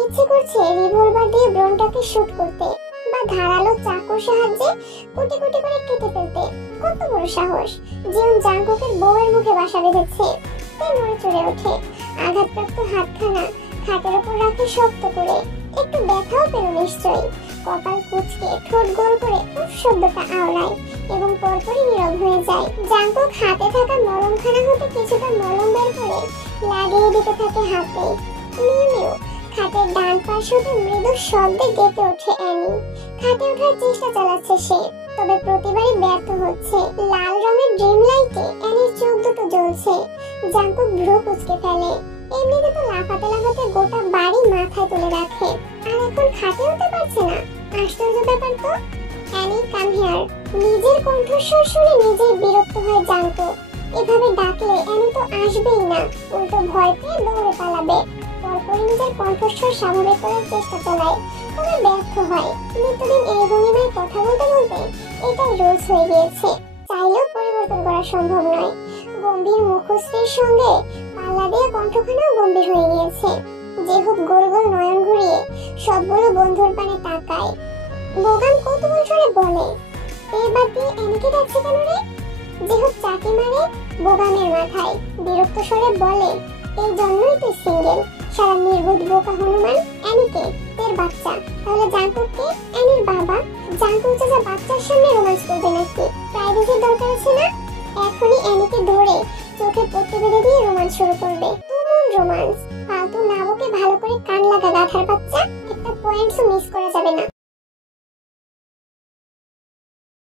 ইচ্ছে করছে রিভলভার দিয়ে ব্রণটাকে শুট করতে বা ধারালো চাকুর সাহায্যে কোটি কোটি করে কেটে ফেলতে। কত বড় সাহস! জিউন জাঙ্কুকের বউয়ের মুখে বাসা বেঁধেছে। সে নড়ে চড়ে ওঠে। আঘাতপ্রাপ্ত হাতখানা খাটের উপর রাখে শক্ত করে। একটু ব্যথাও পেল নিশ্চয়ই। কপাল কুঁচকে ঠোঁট গোল করে উফ শব্দটা আওড়ায় এবং পরপরই নীরব হয়ে যায়। জাঙ্কুক হাতে থাকা মলমখানা হতে কিছুটা মলম বের করে লাগিয়ে দিতে থাকে হাতে। মিউ মিউ খাটের ডান পাশ হতে মৃদু শব্দে ডেকে ওঠে অ্যানি। খাটে ওঠার চেষ্টা চালাচ্ছে সে, তবে প্রতিবারই ব্যর্থ হচ্ছে। লাল রঙের ড্রিম লাইটে অ্যানির চোখ দুটো জ্বলছে। জাঙ্কুক ভ্রু কুঁচকে ফেলে। এমনিতে তো লাফাতে লাফাতে গোটা বাড়ি মাথায় তুলে রাখে, আর এখন খাটে উঠতে পারছে না। আশ্চর্য ব্যাপার তো। Annie come here. নিজের কণ্ঠস্বর শুনে নিজেই বিরক্ত হয় জাঙ্কুক। এভাবে ডাকলে অ্যানি তো আসবেই না, উল্টো ভয় পেয়ে দৌড়ে পালাবে। পরপরই নিজের কণ্ঠস্বর স্বাভাবিক করার চেষ্টা চালায়, তবে ব্যর্থ হয়। নিত্যদিন এই ভঙ্গিমায় কথা বলতে বলতে এটাই রোজ হয়ে গিয়েছে। চাইলেও পরিবর্তন করা সম্ভব নয়। গম্ভীর মুখশ্রীর সঙ্গে পাল্লা দিয়ে কণ্ঠখানাও গম্ভীর হয়ে গিয়েছে। যেহুব গোল গোল নয়ন ঘুরিয়ে সবগুলো বন্ধুর পানে তাকায়। বোগাম কৌতূহল স্বরে বলে, এবার দিয়ে অ্যানিকে ডাকছে কেন রে? যেহুব চাকি মারে বোগামের মাথায়। বিরক্ত স্বরে বলে, এই জন্যই তুই সিঙ্গেল। সারা নির্বোধ বোকা হনুমান। অ্যানিকে তের বাচ্চা, তাহলে জাঙ্কুককে অ্যানির বাবা। জাঙ্কুক চাচা বাচ্চার সামনে রোমান্স করবে নাকি? প্রাইভেসির দরকার আছে না? এখনই অ্যানিকে ধরে চোখে পট্টি বেঁধে দিয়ে রোমান্স শুরু করবে। তুমুল রোমান্স। ফালতু নাবকে ভালো করে কান লাগা গাধার বাচ্চা। একটা পয়েন্টসও মিস করা যাবে না।